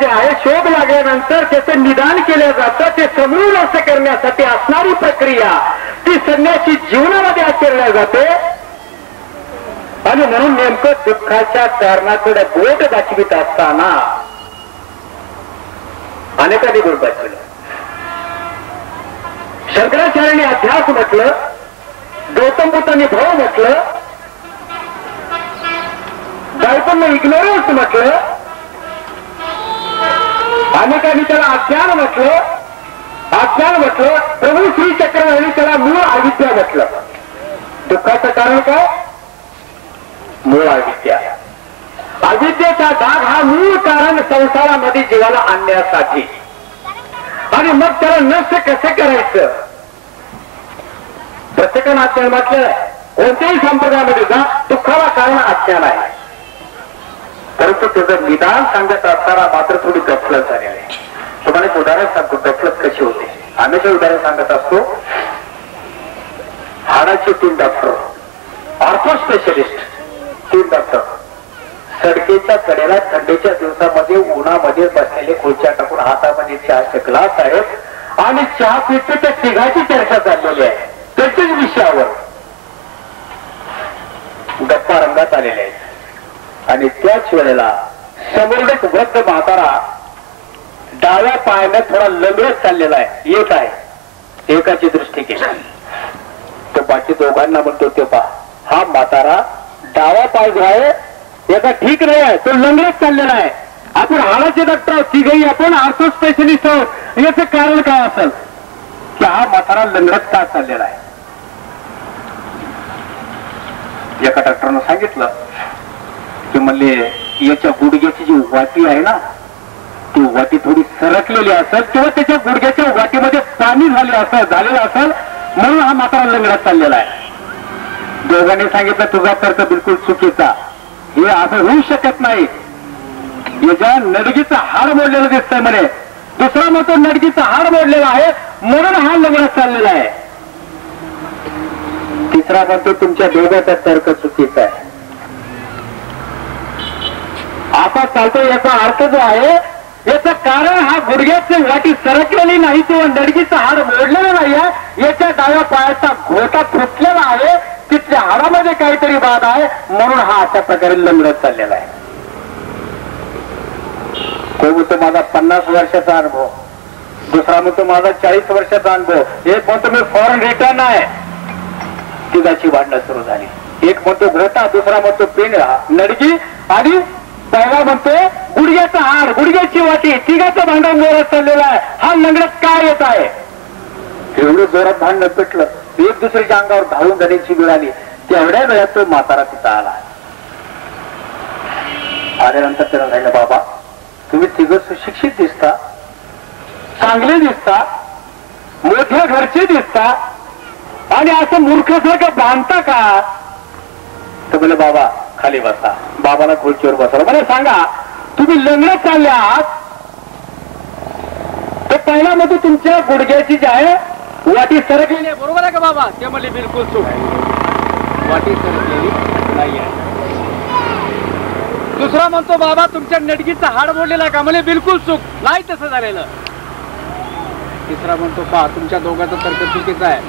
जे आहे शोध लागल्यानंतर त्याचं निदान केलं जातं. ते समजून असं करण्यासाठी असणारी प्रक्रिया ती संन्यासी जीवनामध्ये आचरल्या जाते. आणि म्हणून नेमकं दुःखाच्या कारणाकडे बोट दाखवित असताना अनेकांनी बोट दाखवलं. शंकराचार्यांनी अध्यास म्हटलं, गौतम बुद्धांनी भाव म्हटलं, गौतमने इग्नोरन्स म्हटलं, अनेकांनी त्याला अज्ञान म्हटलं. प्रभू श्री चक्रवर्ती त्याला मूळ अविद्या म्हटलं. दुःखाचं कारण काय? मूळ अविद्या. अविद्येचा दाग हा मूळ कारण संसारामध्ये जीवाला आणण्यासाठी. आणि मग त्याला नष्ट कसं करायचं? प्रत्येकानं अज्ञान म्हटलं. कोणत्याही संप्रदायामध्ये जा, दुःखाला कारण अज्ञान आहे. परंतु त्याचं निदान सांगत असताना मात्र थोडी गफलत झाली आहे. तुम्हाला एक उदाहरण सांगतो, गफलत कशी होते. हमेशा उदाहरण सांगत असतो. हाडाचे 3 डॉक्टर, ऑर्थो स्पेशलिस्ट 3 डॉक्टर सडकेच्या कडेला थंडीच्या दिवसामध्ये उन्हामध्ये बसलेले खुर्च्या टाकून हातामध्ये चहाचे ग्लास आहेत आणि चहा पितो. त्या तिघाची चर्चा चाललेली आहे. त्याच्याच विषयावर गप्पा रंगात आलेले आहेत. आणि त्याच वेळेला समोर एक वृद्ध म्हातारा डाव्या पायाने थोडा लंगडत चाललेला आहे, येत आहे. एकाची दृष्टी केली तो बाकी दोघांना म्हणतो, ते पहा, हा म्हातारा डावा पाय जो आहे याचा ठीक नाही आहे, तो लंगडत चाललेला आहे. आपण हाडाचे डॉक्टर तिघही आपण आर्थो स्पेशलिस्ट आहोत. याचं कारण काय असेल की हा म्हातारा लंगडत का चाललेला आहे? एका डॉक्टरनं सांगितलं की म्हणले याच्या गुडघ्याची जी वाटी आहे ना, ती वाटी थोडी सरकलेली असेल किंवा त्याच्या गुडघ्याच्या वाटीमध्ये पाणी झालेलं असेल म्हणून हा म्हातारा लंगडत चाललेला आहे. दोघांनी सांगितलं तुझा तर्क बिलकुल चुकीचा, हे असं होऊ शकत नाही. याच्या नडगीचं हाड मोडलेलं दिसतंय म्हणे. दुसरा म्हणतो नडगीचं हाड मोडलेलं आहे म्हणून हा लंगडत चाललेला आहे. तिसरा म्हणतो तुमच्या दोघांचा तर्क चुकीचा आहे. आता चालतो याचा अर्थ जो आहे याचं कारण हा गुडघ्याची वाटी सरकलेली नाही किंवा नडगीचं हाड मोडलेलं नाही आहे. याच्या डाव्या पायाचा घोटा फुटलेला आहे, तिथल्या हाडामध्ये काहीतरी बाद आहे म्हणून हा अशा प्रकारे लंगडत चाललेला आहे. तो म्हणतो माझा 50 वर्षाचा अनुभव, दुसरा म्हणतो माझा 40 वर्षाचा अनुभव, एक म्हणतो मी फॉरेन रिटर्न आहे. तिघाची भांडणं सुरू झाली. एक म्हणतो घोटा, दुसरा म्हणतो पिंगळा नडगी आणि पहिला म्हणतो गुडघ्याचा हाड, गुडघ्याची वाटी. तिघाचं भांडण जोरात चाललेलं आहे. हा लंगडत काय येत आहे? एवढं जोरात भांडण पेटलं, एक दुसऱ्याच्या अंगावर धावून जाण्याची वेळ आली. तेवढ्या वेळात तो म्हातारा तिथं आला. आल्यानंतर त्याला सांगितलं, बाबा तुम्ही तिघं सुशिक्षित दिसता, चांगले दिसता, मोठ्या घरचे दिसता आणि असं मूर्खासारखं बांधता का? तर बोले बाबा खाली बसा. बाबाला खुर्चीवर बसवलं. मला सांगा तुम्ही लंगडत चालले आहात तर पहिला मध्ये तुमच्या गुडघ्याची जी आहे वाटी सरकलेली आहे, बरोबर आहे का बाबा? ते म्हणले बिलकुल चूक आहे, वाटी सरकलेली नाही आहे. दुसरा म्हणतो बाबा तुमच्या नडगीचं हाड मोडलेलं आहे का? म्हणजे बिलकुल चूक नाही, तसं झालेलं. तिसरा म्हणतो पहा तुमच्या दोघांचा तर्क चुकीचा आहे.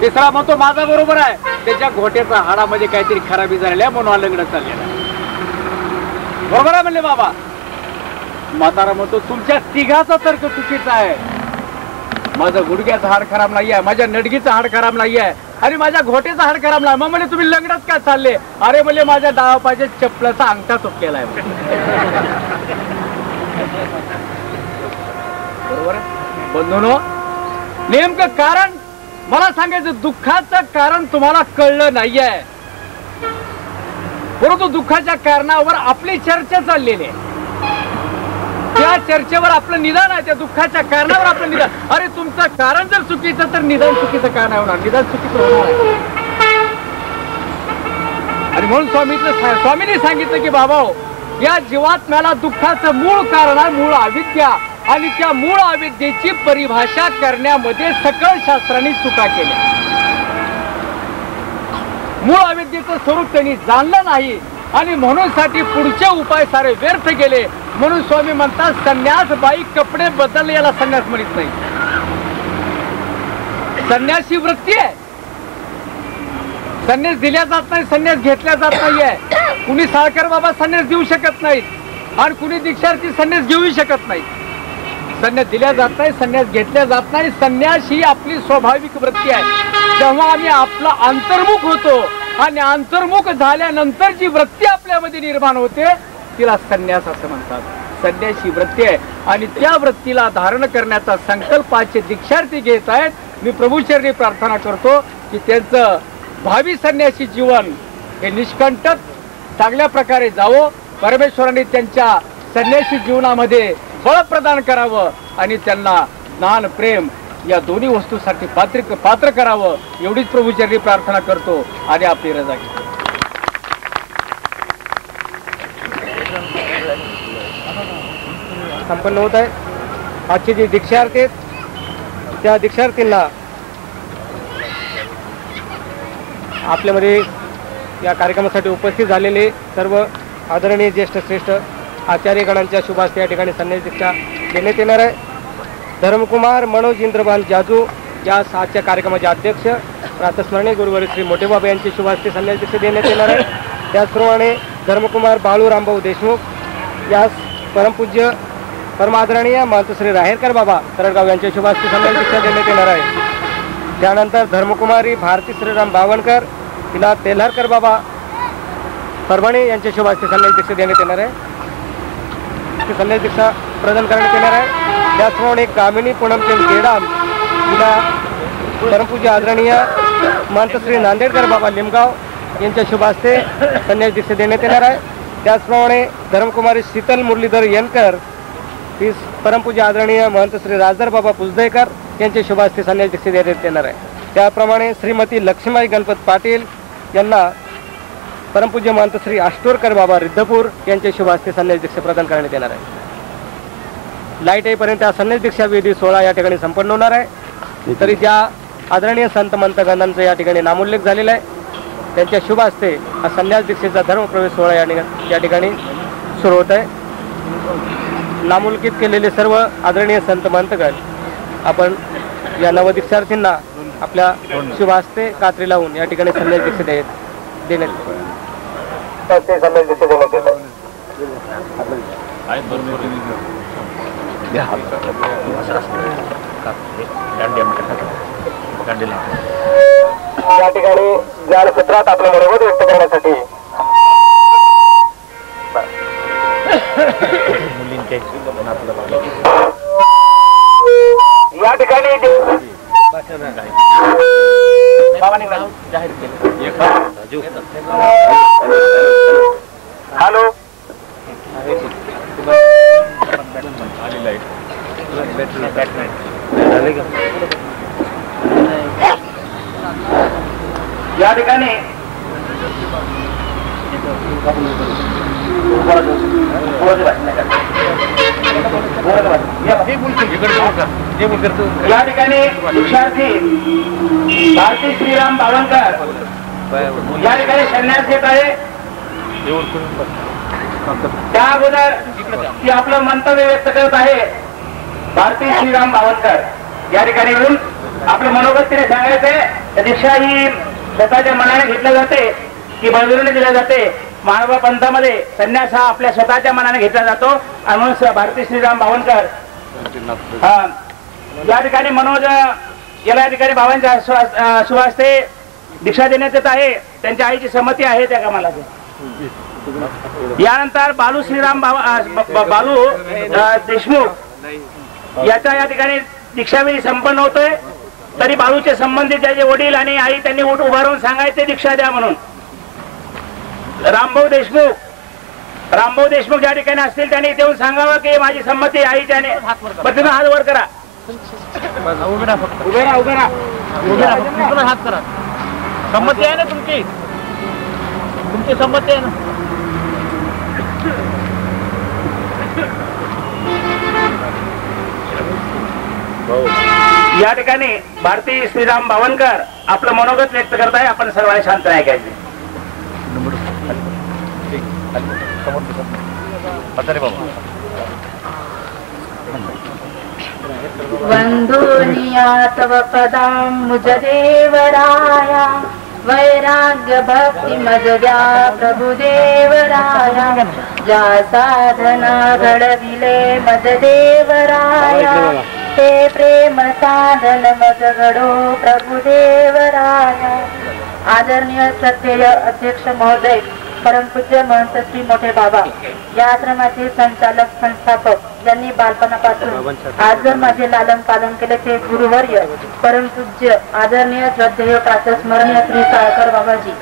तिसरा म्हणतो माझा बरोबर आहे, त्याच्या घोट्याचा हाडामध्ये काहीतरी खराबी झालेली आहे म्हणून लंगडत चाललेला आहे. बरोबर आहे म्हणले बाबा. म्हातारा म्हणतो तुमच्या तिघाचा तर्क चुकीचा आहे. माझं गुडघ्याचं हाड खराब नाही आहे, माझ्या नडगीचं हाड खराब नाही आहे आणि माझ्या घोट्याचं हाड खराब नाही. मग म्हणजे तुम्ही लंगडत का चालले? अरे म्हणजे माझ्या डावा पाहिजे चपलाचा अंगठा तुटलेला आहे. बरोबर आहे बंधूनो. नेमकं कारण मला सांगायचं, दुःखाचं कारण तुम्हाला कळलं नाहीये, परंतु दुःखाच्या कारणावर आपली चर्चा चाललेली आहे. त्या चर्चेवर आपलं निदान आहे, त्या दुःखाच्या कारणावर आपलं निदान. अरे तुमचं कारण जर चुकीचं तर निदान चुकीचं का नाही होणार? निदान चुकीचं होणार आहे. आणि म्हणून स्वामींनी सांगितलं की बाबा या जीवात्म्याला दुःखाचं मूळ कारण आहे मूळ अविद्या, आणि त्या मूळ अविद्येची परिभाषा करण्यामध्ये सकळ शास्त्रांनी चुका केल्या. मूळ अविद्येचं स्वरूप त्यांनी जाणलं नाही आणि म्हणून साठी पुढचे उपाय सारे व्यर्थ गेले. म्हणून स्वामी म्हणतात संन्यास बाई कपडे बदल याला संन्यास म्हणत नाही. संन्यासी वृत्ती आहे. संन्यास दिल्या जात नाही, संन्यास घेतल्या जात नाहीये. कुणी साळकर बाबा संन्यास देऊ शकत नाहीत आणि कुणी दीक्षार्थी संन्यास घेऊ शकत नाही. संन्यास दिल्या जात नाही, संन्यास घेतल्या जात नाही. संन्यास ही आपली स्वाभाविक वृत्ती आहे. जेव्हा आम्ही आपला अंतर्मुख होतो आणि अंतर्मुख झाल्यानंतर जी वृत्ती आपल्यामध्ये निर्माण होते तिला संन्यास असं म्हणतात. संन्यास ही वृत्ती आहे आणि त्या वृत्तीला धारण करण्याचा संकल्पाचे दीक्षार्थी घेत आहेत. मी प्रभूचरणी प्रार्थना करतो की त्यांचं भावी संन्यासी जीवन हे निष्कंटक चांगल्या प्रकारे जावं. परमेश्वराने त्यांच्या संन्यासी जीवनामध्ये बळ प्रदान करावं आणि त्यांना ज्ञान प्रेम या दोन्ही वस्तूसाठी पात्र करावं एवढीच प्रभूचरणी प्रार्थना करतो आणि आपली रजा घेतो. संपन्न होत आहे. आजचे जे दीक्षार्थी आहेत त्या दीक्षार्थींना आपल्यामध्ये या कार्यक्रमासाठी उपस्थित झालेले सर्व आदरणीय ज्येष्ठ श्रेष्ठ आचार्यगणांच्या शुभास्ते या ठिकाणी संन्यास दीक्षा देण्यात येणार आहे. धर्मकुमार मनोज इंद्रबाल जाजू या आजच्या कार्यक्रमाचे अध्यक्ष, प्रातस्मरणीय गुरुवारी श्री मोठेबाबा यांची शुभास्ते संन्यास दीक्षा देण्यात येणार आहे. त्याचप्रमाणे धर्मकुमार बाळू रामभाऊ देशमुख यास परमपूज्य परमादरणीय महंत श्री राहेरकर बाबा तरडगाव यांच्या शुभास्ते संन्यास दीक्षा देण्यात येणार आहे. त्यानंतर धर्मकुमारी भारती श्रीराम बावनकर तिला तेल्हारकर बाबा परभणी यांच्या शुभास्ते संन्यास दीक्षा देण्यात येणार आहे. संन्यास दीक्षा प्रदान करण्यात येणार आहे. त्याचप्रमाणे कामिनी पूनमचंद केडाम तिला परमपूज्य आदरणीय महंत श्री नांदेडकर बाबा लिमगाव यांच्या शुभास्ते संन्यास दीक्षा देण्यात येणार आहे. त्याचप्रमाणे धर्मकुमारी शीतल मुरलीधर येनकर ती परमपूज्य आदरणीय महंत श्री राजधर बाबा पुजदेकर यांच्या शुभास्ते संन्यास दीक्षा देण्यात येणार आहे. त्याप्रमाणे श्रीमती लक्ष्मीबाई गणपत पाटील यांना परमपूज्य महंत श्री आष्टोरकर बाबा रिद्धपूर यांच्या शुभास्ते संन्यास दीक्षा प्रदान करण्यात येणार आहे. लाईट येईपर्यंत हा संन्यास दीक्षा विधी सोहळा या ठिकाणी संपन्न होणार आहे. तरी ज्या आदरणीय संत मंतगणांचा या ठिकाणी नामोल्लेख झालेला आहे त्यांच्या शुभास्ते हा संन्यास दीक्षेचा धर्मप्रवेश सोहळा या ठिकाणी सुरू होत आहे. नामोल्लेखित केलेले सर्व आदरणीय संत मंतगण आपण या नवदीक्षार्थींना आपल्या शुभास्ते कात्री लावून या ठिकाणी संन्यास दीक्षा देण्यात या ठिकाणी ज्या सत्रात आपलं मनोगत व्यक्त करण्यासाठी या ठिकाणी हॅलो या ठिकाणी या ठिकाणी दीक्षार्थी भारती श्रीराम बावनकर या ठिकाणी संन्यास घेत आहे. त्या अगोदर ती आपलं मंतव्य व्यक्त करत आहे. भारती श्रीराम बावनकर या ठिकाणी येऊन आपलं मनोगत तिने सांगायचंय. दीक्षा ही स्वतःच्या मनाने घेतल्या जाते की बळजबरीने दिल्या जाते. मानवा पंथामध्ये संन्यास हा आपल्या स्वतःच्या मनाने घेतला जातो आणि म्हणून भारती श्रीराम बावनकर या ठिकाणी मनोज या ठिकाणी बाबांच्या शुभास्ते दीक्षा देण्यात येत आहे. त्यांच्या आईची संमती आहे त्या कामाला. यानंतर बालू श्रीराम बालू देशमुख याचा या ठिकाणी दीक्षाविधी संपन्न होतोय. तरी बालूचे संबंधित त्याचे वडील आणि आई त्यांनी उभारून सांगायचे दीक्षा द्या म्हणून. रामभाऊ देशमुख ज्या ठिकाणी असतील त्यांनी येऊन सांगावं की माझी संमती आईच्याने. तुम्ही हात वर करा. उभे राहा हात करा. संमती आहे ना तुमची संमती आहे ना. या ठिकाणी भारती श्रीराम बावनकर आपलं मनोगत व्यक्त करत आहे. आपण सर्वांनी शांत ऐकायचे. बंधुनिया तव पदां देवराया वैराग्य भक्ति मज द्या प्रभुदेवराया ज्या साधना घडविले मज देवराया ते प्रेम साधन मज घडो प्रभुदेवराया। आदरणीय श्रद्धेय अध्यक्ष महोदय, परमपूज्य महंत श्री मोठे बाबा, या आश्रमाचे संचालक संस्थापक यांनी बालपणापासून आजवर माझे लालन पालन केले ते गुरुवर्य परमपूज्य आदरणीय श्रद्धेय प्रातस्मरणीय श्री साळकर बाबाजी,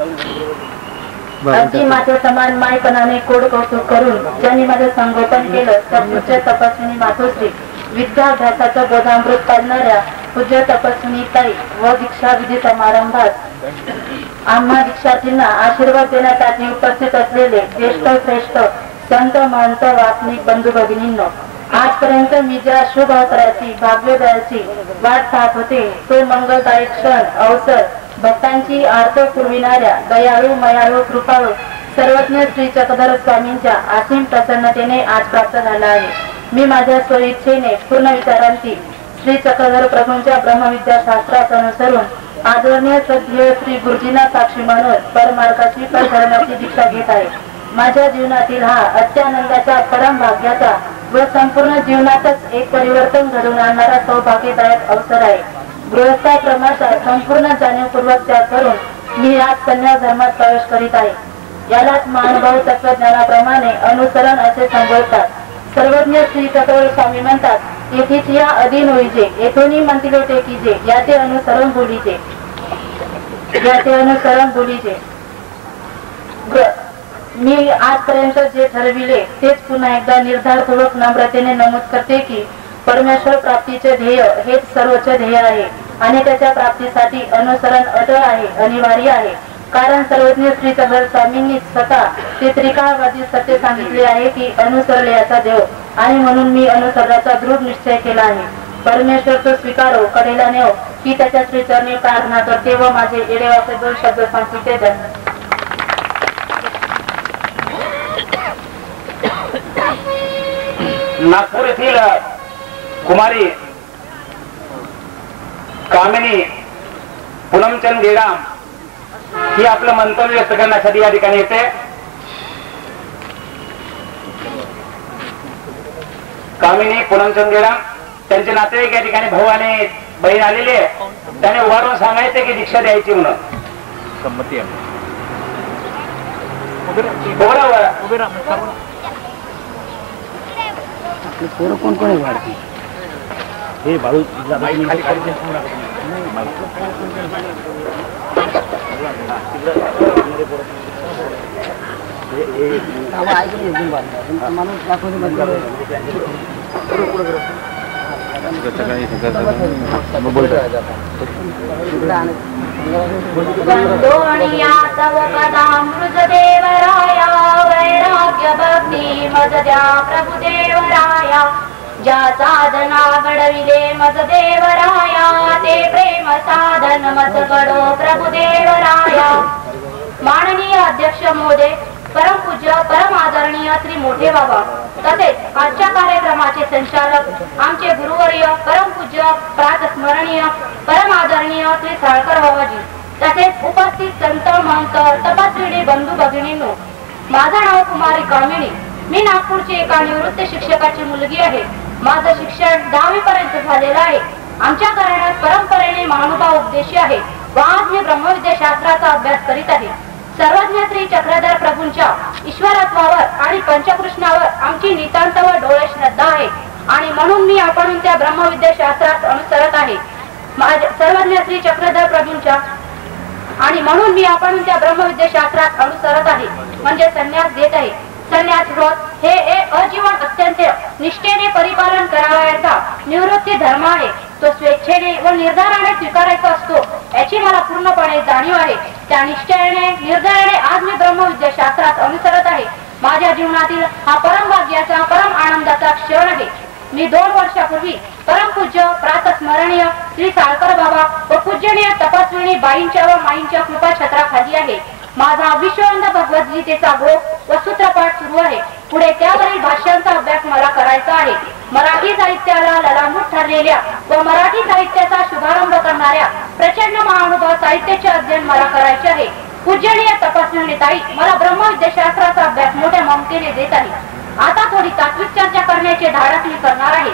अगदी माझे समान मायपणाने कोड कौतुक करून ज्यांनी माझे संगोपन केलं त्या पूज्य तपस्विनी मातोश्री, विद्याभ्यासाचं बोधामृत पाडणाऱ्या पूज्य तपस्विनी ताई व दीक्षा विधी समारंभात आम्हा दीक्षार्थींना आशीर्वाद देण्यासाठी उपस्थित असलेले ज्येष्ठ श्रेष्ठ संत महंत वासनिक बंधू भगिनींनो, आजपर्यंत मी ज्या शुभ अवसराची भाग्योदयाची वाट पाहत होते तो मंगलदायक क्षण अवसर भक्तांची आर्त पुरविणाऱ्या दयाळू मयाळू कृपाळू सर्वज्ञ श्री चक्रधर स्वामींच्या असीम प्रसन्नतेने आज प्राप्त झाला आहे। मी माझ्या स्वइच्छेने पूर्ण विचारांती श्री चक्रधर प्रभूंच्या ब्रह्मविद्या शास्त्रात अनुसरून आदरणीय श्रद्धेय श्री गुरुजींना साक्षी म्हणून परमार्गाची परधर्माची दीक्षा घेत आहे। माझ्या जीवनातील हा अत्यानंदाचा परम भाग्याचा व संपूर्ण जीवनातच एक परिवर्तन घडवून आणणारा सौभाग्यदायक अवसर आहे। गृहस्थाश्रमाचा संपूर्ण जाणीवपूर्वक त्याग करून मी आज संन्यास धर्मात प्रवेश करीत आहे। यालाच महानुभाव तत्वज्ञानाप्रमाणे अनुसरण असे संबोधतात। सर्वज्ञ श्री चक्रधर स्वामी म्हणतात, येथीच या अधीन होईजे, येथूनही म्हणतील टेकीजे, याचे अनुसरण बोलीजे, याचे अनुसरण बोलीजे। मी आजपर्यंत जे ठरविले तेच पुन्हा एकदा निर्धारपूर्वक नम्रतेने नमूद करते की परमेश्वर प्राप्तीचे ध्येय हेच सर्वोच्च ध्येय आहे आणि त्याच्या प्राप्तीसाठी अनुसरण अटळ आहे, अनिवार्य आहे। कारण सर्वज्ञ श्री चक्रधर स्वामींनी स्वतः ते त्रिकाळवादी सत्य सांगितले आहे की अनुसरले याचा देव, आणि म्हणून मी अनुसरणाचा दृढ निश्चय केला आहे। परमेश्वर तो स्वीकारो, कडेला नेव ही त्याच्या श्रीचरणी प्रार्थना करते व माझे येडेवाचे 2 शब्द सांगते ते नागपूर येथील कुमारी कामिनी पूनमचंद गेडाम ही आपलं मंतव्य व्यक्त करण्यासाठी या ठिकाणी येते। कामिनी पूनमचंद गेडाम त्यांचे नातेवाईक या ठिकाणी भाऊ आणि बहीण आलेले, त्याने उभारून सांगायचे की दीक्षा द्यायची म्हणून संमती आहे। कोण कोण आहे हे भाऊ वैराग्य भक्ती मज द्या प्रभुदेवराया ज्या साधना घडविले मज देवराया ते प्रेम साधन मज घडो प्रभुदेवराया। माननीय अध्यक्ष महोदय, परमपूज्य परम आदरणीय श्री मोठे बाबा तसेच आजच्या कार्यक्रमाचे संचालक आमचे गुरुवर्य परमपूज्य प्रातस्मरणीय परम आदरणीय श्री साळकर बाबाजी, तसेच उपस्थित संत महंत तपस्विनी बंधू भगिनींनो, माझं नाव कुमारी कामिनी, मी नागपूरची एका निवृत्त शिक्षकाची मुलगी आहे। माझं शिक्षण 10वी पर्यंत झालेलं आहे। आमच्या घराण्यात परंपरेने महानुभाव उपदेशी आहे व आज मी ब्रह्मविद्या शास्त्राचा अभ्यास करीत आहे। सर्वज्ञ श्री चक्रधर प्रभूंच्या ईश्वरत्वावर आणि पंचकृष्णावर आमची नितांत व डोळे श्रद्धा आहे आणि म्हणून मी आपण त्या ब्रह्मविद्या शास्त्रात अनुसरत आहे। सर्वज्ञ श्री चक्रधर प्रभूंच्या आणि म्हणून मी आपण त्या ब्रह्मविद्या शास्त्रात अनुसरत आहे म्हणजे संन्यास घेत आहे। संन्यास व्रत हे अजीवन अत्यंत निष्ठेने परिपालन करावयाचा निवृत्ती धर्म आहे। तो स्वेच्छेने व निर्धाराने स्वीकारायचा असतो याची मला पूर्णपणे जाणीव आहे। त्या निश्चयाने निर्धाराने आज मी ब्रह्मविद्या शास्त्रात अनुसरत आहे। माझ्या जीवनातील हा परम भाग्याचा परम आनंदाचा क्षण आहे। मी 2 वर्षापूर्वी परमपूज्य प्रातस्मरणीय श्री साळकर बाबा व पूजनीय तपस्विनी बाईंच्या व माईंच्या कृपा छत्राखाली आहे। माझा विश्ववंद भगवद्गीतेचा गोप व सूत्रपाठ सुरू आहे। पुढे त्यावरील भाष्यांचा अभ्यास मला करायचा आहे। मराठी साहित्याला ललामूट ठरलेल्या व व मराठी साहित्याचा शुभारंभ करणाऱ्या प्रचंड महानुभव साहित्याचे अध्ययन मला करायचे आहे. पूजनीय तपासणी ताई मला ब्रह्मविद्याशास्त्राचा अभ्यास मोठ्या ममतेने देत आहे. आता थोडी तात्विक चर्चा करण्याचे धाडस मी करणार आहे.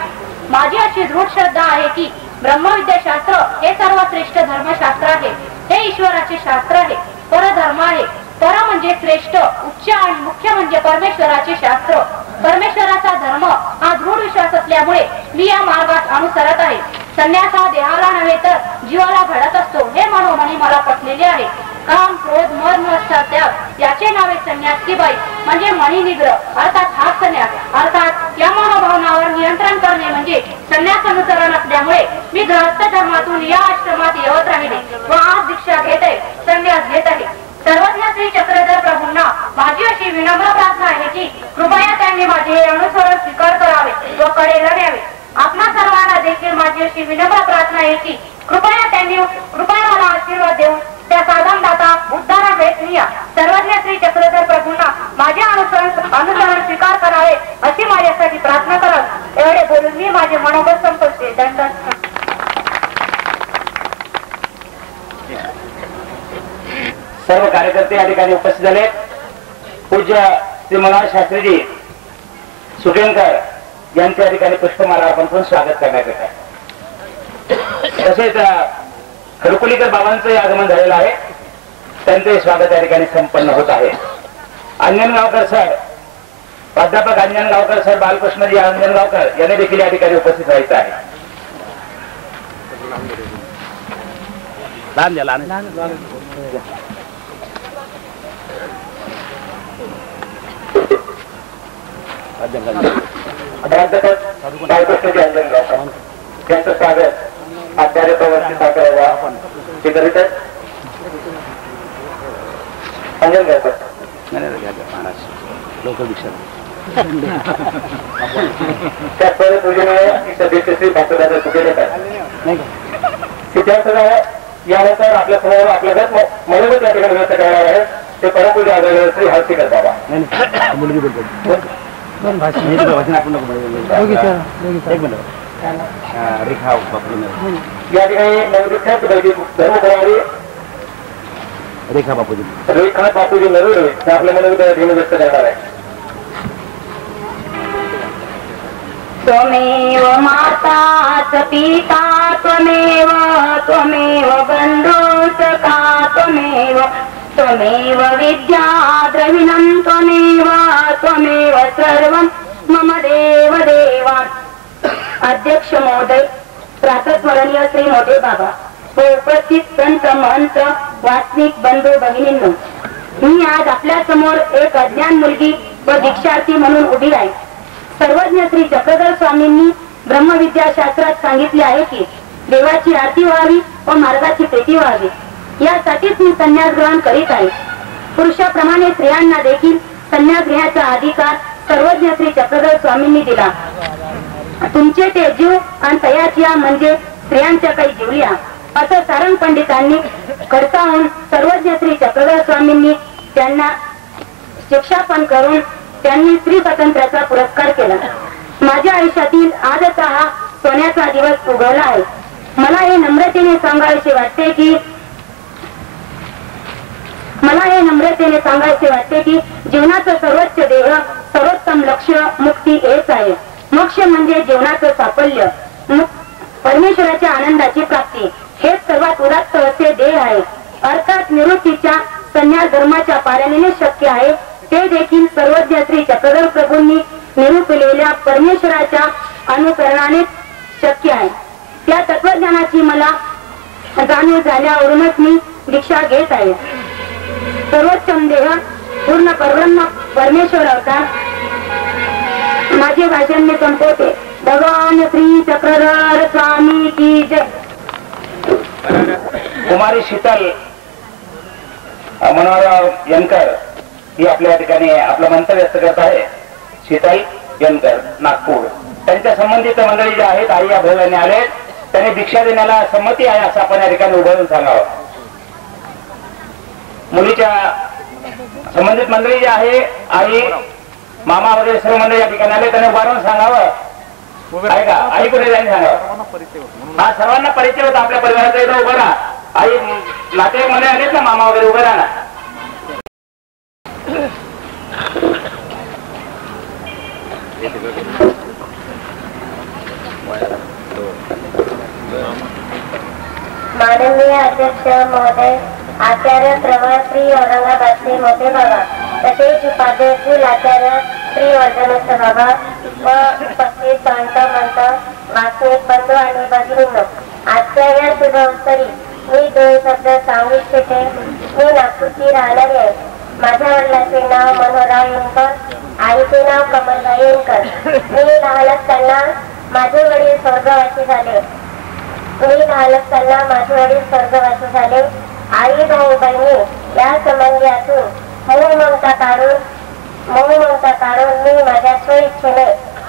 माझी अशी दृढ श्रद्धा आहे की ब्रह्मविद्याशास्त्र हे सर्वश्रेष्ठ धर्मशास्त्र आहे. हे ईश्वराचे शास्त्र आहे, परधर्म आहे. पर म्हणजे श्रेष्ठ, उच्च आणि मुख्य म्हणजे परमेश्वराचे शास्त्र. परमेश्वराचा धर्म हा दृढ विश्वास असल्यामुळे मी या मार्गात अनुसरत आहे. संन्यास हा देहाला नव्हे तर जीवाला घडत असतो हे मनोमनी मला पटलेले आहे. काम, क्रोध, मद, मत्सर, त्याग याचे नावे संन्यास की बाई म्हणजे मणिनिग्रह अर्थात हा संन्यास. अर्थात या मनोभावनावर नियंत्रण करणे म्हणजे संन्यास अनुसरण असल्यामुळे मी गृहस्थ धर्मातून या आश्रमात येवत राहिले व आज दीक्षा घेत आहे, संन्यास घेत आहे. सर्वज्ञ श्री चक्रधर प्रभूंना माझी अशी विनम्र प्रार्थना आहे की कृपया त्यांनी माझे हे अनुसरण स्वीकार करावे व कडेला न्यावे. आपणा सर्वांना देखील माझी अशी विनम्र प्रार्थना आहे की कृपया मला आशीर्वाद देऊन त्या साधनदाता उद्धारा भेटणीया सर्वज्ञ श्री चक्रधर प्रभूंना माझे अनुसरण स्वीकार करावे अशी माझ्यासाठी प्रार्थना करत एवढे बोलून मी माझे मनोबल संपवते. धन्यवाद. सर्व कार्यकर्ते या ठिकाणी उपस्थित झाले. पूज्य श्री मनोहर शास्त्रीजी सुकेनकर यांच्या या ठिकाणी पुष्पमाला अर्पण करून स्वागत करण्यात येत आहे. तसेच खडकुलीकर बाबांचंही आगमन झालेलं आहे, त्यांचे स्वागत या ठिकाणी संपन्न होत आहे. अंजनगावकर सर, प्राध्यापक अंजनगावकर सर, बालकृष्णजी अंजनगावकर यांनी देखील या ठिकाणी उपस्थित राहायचं आहे. बालकृष्णजी अंजनगावकर यांचं स्वागत आचार्य प्रवर्ती साखरेवा ते करीत आहेत. अंजनगावकर त्याचप्रमाणे पूजनीय सदस्य श्री भास्करदादा सुकेनकर सिद्धार्थ यानंतर आपल्या समोर आपल्याकडे मनोगत या ठिकाणी व्यक्त करणार आहे ते परमपूज्य आदरणीय श्री हर्षिकर बाबा. या ठिकाणी नवदीक्षात धर्मकुमारी रेखा बापूजी नरवडे आपल्या मनोगत या ठिकाणी व्यक्त करणार आहे. त्वमेव माता च पिता त्वमेव त्वमेव बन्धुसखा त्वमेव त्वमेव विद्या द्रविणं त्वमेव त्वमेव सर्वं मम देव देवा. अध्यक्ष महोदय, प्रातस्मरणीय श्री मोठे बाबा व उपस्थित संत महंत वासनिक बंधू भगिनींनो, मी आज आपल्या समोर एक अज्ञान मुलगी व दीक्षार्थी म्हणून उभी आहे. सर्वज्ञ श्री चक्रधर स्वामींनी ब्रह्मविद्याशास्त्रात सांगितले आहे की देवाची आरती व्हावी व मार्गाची पेटी व्हावी. यासाठीच मी संन्यास ग्रहण करीत आहे. पुरुषाप्रमाणे स्त्रियांना देखील संन्यास घेण्याचा अधिकार सर्वज्ञ श्री चक्रधर स्वामींनी दिला. तुमचे ते जीव आणि तयाचिया म्हणजे स्त्रियांच्या काही जीवल्या असं सारंग पंडितांनी खडसावून सर्वज्ञ श्री चक्रधर स्वामींनी त्यांना शिक्षापन करून त्यांनी स्त्री स्वातंत्र्याचा पुरस्कार केला. माझ्या आयुष्यातील आजचा हा सोन्याचा दिवस उगवला आहे. मला हे नम्रतेने सांगायचे वाटते की जीवनाचं सर्वोच्च देह सर्वोत्तम लक्ष्य मुक्ती हेच आहे. मोक्ष म्हणजे जीवनाचं साफल्य, परमेश्वराच्या आनंदाची प्राप्ती हेच सर्वात उदात्त असे देह आहे. अर्थात निवृत्तीच्या संन्यास धर्माच्या पालनेने शक्य आहे. ते देखील सर्वज्ञ श्री चक्रधर प्रभूंनी निरूपलेल्या परमेश्वराच्या अनुकरणाने शक्य आहे. त्या तत्वज्ञानाची मला जाणीव झाल्यावरूनच मी दीक्षा घेत आहे. सर्वोच्चम देह पूर्ण परब्रह्म परमेश्वर अवतार. माझे भाषण मी संपवते. भगवान श्री चक्रधर स्वामी की जय. कुमारी शीतल मनोहरराव यनकर ही आपल्या ठिकाणी आपलं मंतव्य व्यक्त करत आहे. शीतल यनकर नागपूर, त्यांच्या संबंधित मंडळी जे आहेत आई या भाऊ यांनी आले, त्यांनी दीक्षा देण्याला संमती आहे असं आपण या ठिकाणी उभारून सांगावं. मुलीच्या संबंधित मंडळी जे आहे आई मामा वगैरे सर्व मंडळी या ठिकाणी आले, त्यांनी उभारून सांगावं आहे का? आई कुठे जाईल सांगा. हा सर्वांना परिचय होता आपल्या परिवाराचा. इथं उभं राहा. आई नातेवाईक मध्ये आलेत ना, मामा वगैरे उभं राहा ना. माननीय अध्यक्ष महोदय, आचार्य प्रवास श्री औरंगाबादचे मोठे बाबा, तसेच उपाध्यक्ष आचार्य श्री वर्धनेश्वर बाबा व उपस्थित बांधव वाचनिक बंधू आणि भगिनींनो, आजच्या या शुभ अवसरी मी 2 शब्द सांगू इच्छिते. मी नागपूरची राहणारी आहे. माझ्या वडिलांचे नाव मनोहरराव येनकर, आईचे नाव कमलबाई येनकर. मी लहान असताना माझे वडील स्वर्गवासी झाले. आई भाऊ बहिणी या संबंधी असून मोह ममता काढून मी माझ्या स्वइच्छेने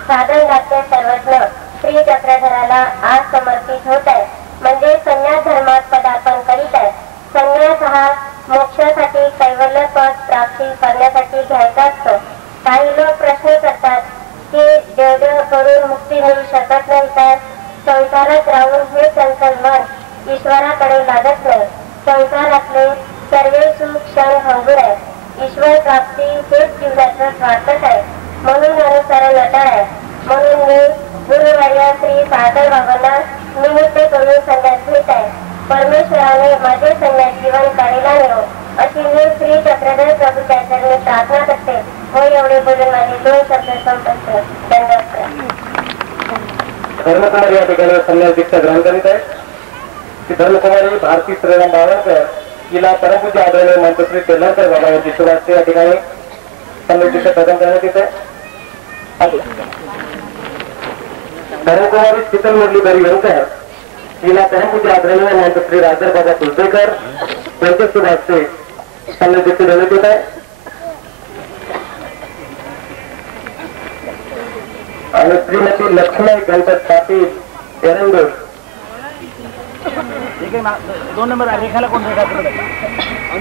साधन घातले सर्वज्ञ श्री चक्रधराला आज समर्पित होत आहे. म्हणजे संन्यास धर्मात पदार्पण करीत आहे. संन्यास हा मोक्षासाठी कैवल्य पद प्राप्ती करण्यासाठी घ्यायचा असतो. काही लोक प्रश्न करतात की देवदेव करून मुक्ती मिळू शकत नाही तर संसारात राहून हे चंचल मन ईश्वराकडे लागत नाही. संसारातले सर्व सुख क्षण हंगूर आहे. ईश्वर प्राप्ती हेच जीवनाचं स्वार्थच आहे. म्हणून अनुसरण अटळ आहे. म्हणून मी गुरुवर्य श्री सागर बाबांना निमित्त करून संन्यास घेत आहे. परमेश्वराने माझे संन्यास जीवन काढायला मिळो अशी मी श्री चक्रधर प्रभूच्या चरणी प्रार्थना करते. हो एवढे बोलून माझे 2 शब्द संपत्त. धन्यवाद. धर्मकुमारी या ठिकाणी संन्यास दीक्षा ग्रहण करीत आहे. की धर्मकुमारी भारती श्रीराम बावळकर हिला परमपूज्य आदरणीय मंत्री तेलरकर बाबा यांची शुभास्ते या ठिकाणी संन्यास दीक्षा प्रदान करण्यात येत आहे. धर्मकुमारी शीतल मुरलीधर येनकर हिला परमपूज्य आदरणीय मंत्री राजर बाबा कुलतेकर यांच्या शुभास्ते संन्यास दीक्षा देण्यात येत आहे. आणि श्रीमती लक्ष्मी गणपत पाटील एरंडोर 2 नंबर रेखाला कोण रेखा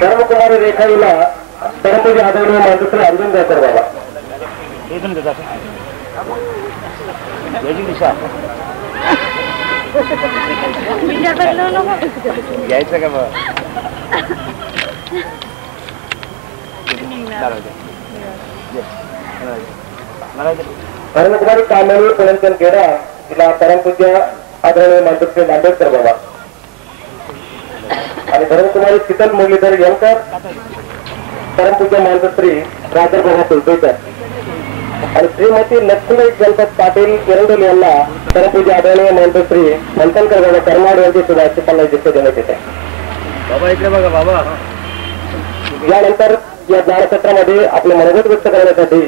धर्मकुमारी रेखा हिला परमपूज्य आदरणीय मंत्री अर्जुन गायकर बाबा इथून देतात दिशा घ्यायचं का बघ. धर्मकुमारी कामिनी पुरंचन गेडा हिला परमपूज्य आदरणीय मंत्री नांदेडकर बाबा आणि धर्मकुमारी शीतल मुरलीधर येनकर परमपूज्य मंत्री राजर बाबा कुलतेकर आणि श्रीमती लक्ष्मी गणपत पाटील एरंडोल यांना परमपूज्य आदरणीय मंत्री मंथनकर बाबा करमाड यांची शुभाशय संन्यास दीक्षा देण्यात येते. बाबा इकडे बघा बाबा. यानंतर या ज्ञानसत्रामध्ये आपले मनोगत व्यक्त करण्यासाठी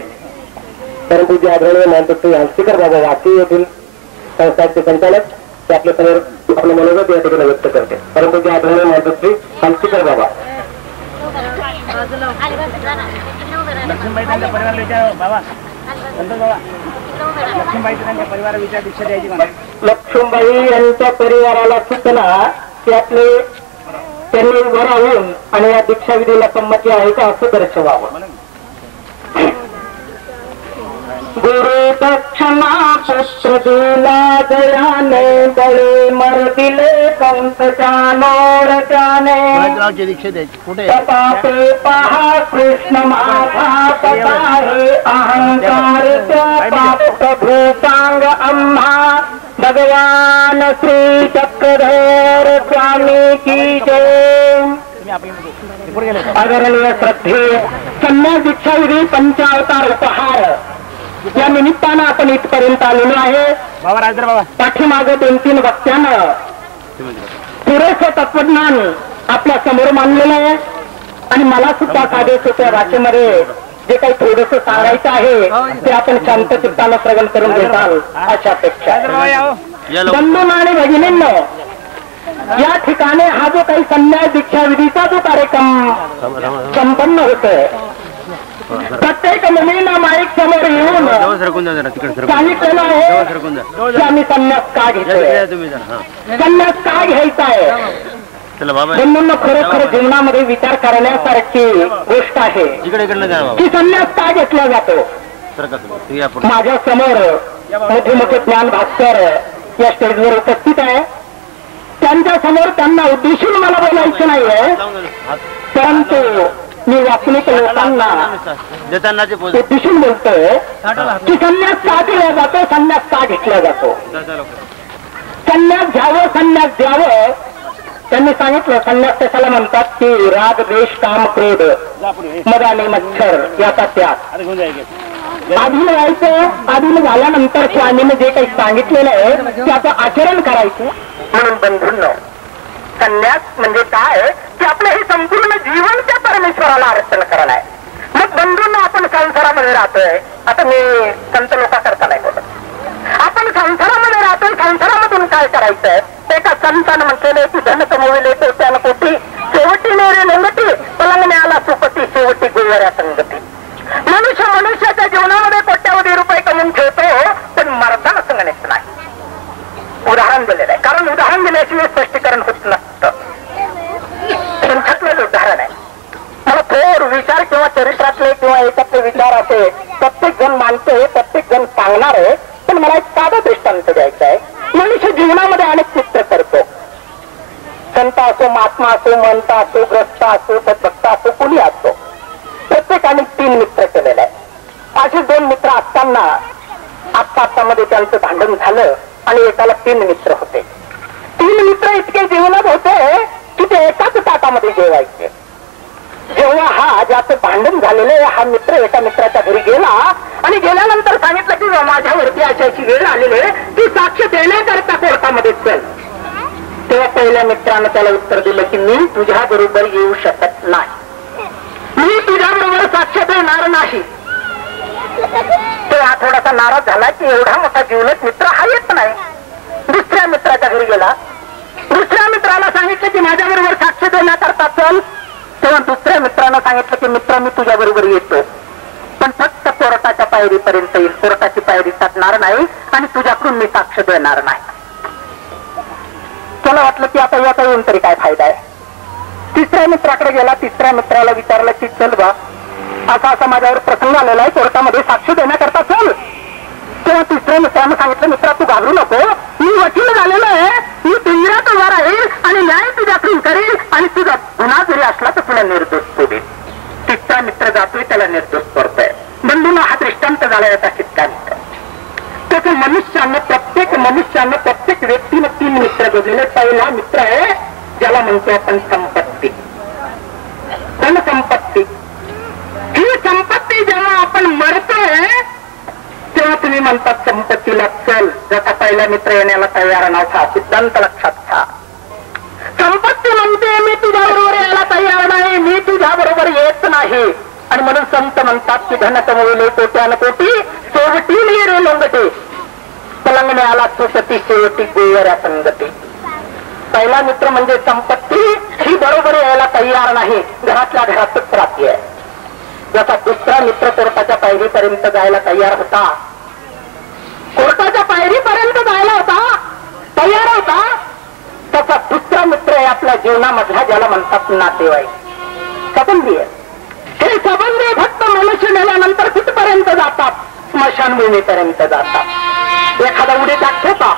परमपूज्य आदरणीय मंत्री हंसीकर बाबा वाकी येथील संस्थाचे संचालक ते आपल्या समोर आपले मनोगत या ठिकाणी व्यक्त करते. परमपूज्य आदरणीय मंत्री हंसीकर बाबा. लक्ष्मीबाई त्यांच्या परिवाराला विचार बाबा. लक्ष्मीबाई त्यांच्या परिवाराला विचार दीक्षा द्यायची म्हणा. लक्ष्मीबाई यांच्या परिवाराला सूचना की आपले त्यांनी उभं राहून आणि या दीक्षाविधीला संमती आहे का असं दर्शवावं. गुरु दक्षिणा पुत्र दिला दयाने बळे मर दिले कंस जानोर त्याने तपापे पहा कृष्ण माझा पताहे अहंकार प्रभू सांग आम्हा भगवान श्री चक्रधर स्वामी की जय. आदरणीय श्रद्धेय संन्यास दीक्षाविधी पंचावतार उपहार या निमित्तानं आपण इथपर्यंत आलेलो आहे. पाठीमागे 2-3 वक्त्यानं पुरेसं तत्वज्ञान आपल्या समोर मांडलेलं आहे आणि मला सुद्धा साधे सोप्या भाषेमध्ये जे काही थोडंसं सांगायचं आहे ते आपण शांत चित्तानं श्रवण करून घेताल अशा अपेक्षा. बंधूंनो आणि भगिनींनो, या ठिकाणी हा जो काही संन्यास दीक्षाविधीचा जो कार्यक्रम संपन्न होतोय प्रत्येक मुलींना माईक समोर येऊन सांगितलेलं आहे की आम्ही संन्यास का घेतोय, संन्यास का घ्यायचा आहे. बंधूंनो, खरोखर जीवनामध्ये विचार करण्यासारखी गोष्ट आहे की संन्यास का घेतला जातो. माझ्या समोर मोठे मोठे ज्ञान भास्कर या स्टेजवर उपस्थित आहे. त्यांच्या समोर त्यांना उद्देशून मला बोलायचं नाहीये, परंतु मी वाचनिक लोकांना उद्देशून बोलतोय की संन्यास का दिला जातो, संन्यास का घेतला जातो. संन्यास घ्यावं, संन्यास द्यावं. त्यांनी सांगितलं संन्यास कशाला म्हणतात की राग, द्वेष, काम, क्रोध, मद आणि मच्छर याचा त्याग. आधीन व्हायचं, आधीन झाल्यानंतर स्वामीने जे काही सांगितलेलं आहे त्याचं आचरण करायचं. म्हणून बंधूंनो, संन्यास म्हणजे काय की आपलं हे संपूर्ण जीवन त्या परमेश्वराला अर्पण करायला आहे. मग बंधूंनो, आपण संसारामध्ये राहतोय. आता मी संत लोकांकरता नाही बोलत, आपण संसारामध्ये राहतोय. संसारामधून काय करायचंय? एका संतानं म्हटलेलं की धन कमविले त्यानं कोटी, शेवटी नेरे नेमती, पलंगणे आला सुपती, शेवटी गुरुवाऱ्या संगती. मनुष्य मनुष्याच्या जीवनामध्ये कोट्यावधी रुपये कमवून ठेवतो, पण मर्दाला संगणित नाही. उदाहरण दिलेलं आहे, कारण उदाहरण दिल्याशिवाय स्पष्टीकरण होत नसतं. संख्यातलं उदाहरण आहे. मला थोर विचार किंवा चरित्रातले किंवा याच्यातले विचार असे प्रत्येक जण मानतोय, प्रत्येक जण सांगणार आहे, पण मला एक साधा दृष्टांत द्यायचा आहे. मनुष्य जीवनामध्ये अनेक मित्र करतो. संत असो, महात्मा असो, मंत असो, ग्रस्त असो, सद्भक्त असो, कुणी असो, प्रत्येकाने 3 मित्र केलेले आहे. असे 2 मित्र असताना आत्तामध्ये त्यांचं भांडण झालं आणि एकाला 3 मित्र होते. 3 मित्र इतके जीवनात होते की ते एकाच ताटामध्ये जेवायचे. जेव्हा हा ज्याचं भांडण झालेलं हा मित्र एका मित्राच्या घरी गेला आणि गेल्यानंतर सांगितलं की माझ्यावरती अशाची वेळ आलेली आहे की साक्ष देण्याकरता कोर्टामध्ये चल. तेव्हा पहिल्या मित्रानं त्याला उत्तर दिलं की मी तुझ्या बरोबर येऊ शकत नाही, मी तुझ्या बरोबर साक्ष देणार नाही. तेव्हा थोडासा नाराज झाला की एवढा मोठा जीवलग मित्र हा येत नाही. दुसऱ्या मित्राच्या घरी गेला, दुसऱ्या मित्राला सांगितलं की माझ्या बरोबर साक्ष देण्याकरता चल. तेव्हा दुसऱ्या मित्रानं सांगितलं की मित्र मी तुझ्या बरोबर येतो, पण फक्त कोर्टाच्या पायरीपर्यंत येईल, कोर्टाची पायरी चढणार नाही आणि तुझ्याकडून मी साक्ष देणार नाही. त्याला वाटलं की आता याचा येऊन तरी काय फायदा आहे. तिसऱ्या मित्राकडे गेला, तिसऱ्या मित्राला विचारलं की चल बा, असा असा माझ्यावर प्रसंग आलेला आहे, कोर्टामध्ये साक्ष देण्याकरता चल. तेव्हा तिसऱ्या मित्रानं सांगितलं मित्रा तू घाबरू नको, मी वकील झालेलो आहे, मी पिंजऱ्यात उभा राहील आणि न्याय तुझ्याकडून करेल आणि तुझा गुन्हा जरी असला तर तुला निर्दोष सोडेल. तिसरा मित्र जातोय, त्याला निर्दोष करतोय. बंधूंना हा दृष्टांत झाला याचा सिद्धांत. त्याचं मनुष्यानं, प्रत्येक व्यक्तीनं 3 मित्र बदलले. पहिला मित्र आहे ज्याला म्हणतो आपण संपत्ती, धनसंपत्ती. ही संपत्ती जेव्हा आपण मरतोय तेव्हा तुम्ही म्हणतात संपत्तीला चल. जसा पहिला मित्र येण्याला तयार नव्हता. सिद्धांत लक्षात घ्या. संपत्ती म्हणते मी तुझ्या बरोबर यायला तयार नाही, मी तुझ्या बरोबर येत नाही. आणि म्हणून संत म्हणतात की धन कमविले कोट्यान कोटी, शेवटी रे लोंगटे, पलंगणे आला सुपती, शेवटी गोवऱ्या संगती. पहिला मित्र म्हणजे संपत्ती, ही बरोबर यायला तयार नाही, घरातल्या घरातच राहते. जसा दुसरा मित्र कोर्टाच्या पायरीपर्यंत जायला तयार होता, कोर्टाच्या पायरीपर्यंत जायला होता तयार होता, तसा दुसरा मित्र आहे आपल्या जीवनामधला ज्याला म्हणतात नातेवाईक, संबंधी. हे संबंधी फक्त मनुष्य नेल्यानंतर कुठपर्यंत जातात? स्मशानभूमीपर्यंत जातात. एखादा उडी टाकतो का?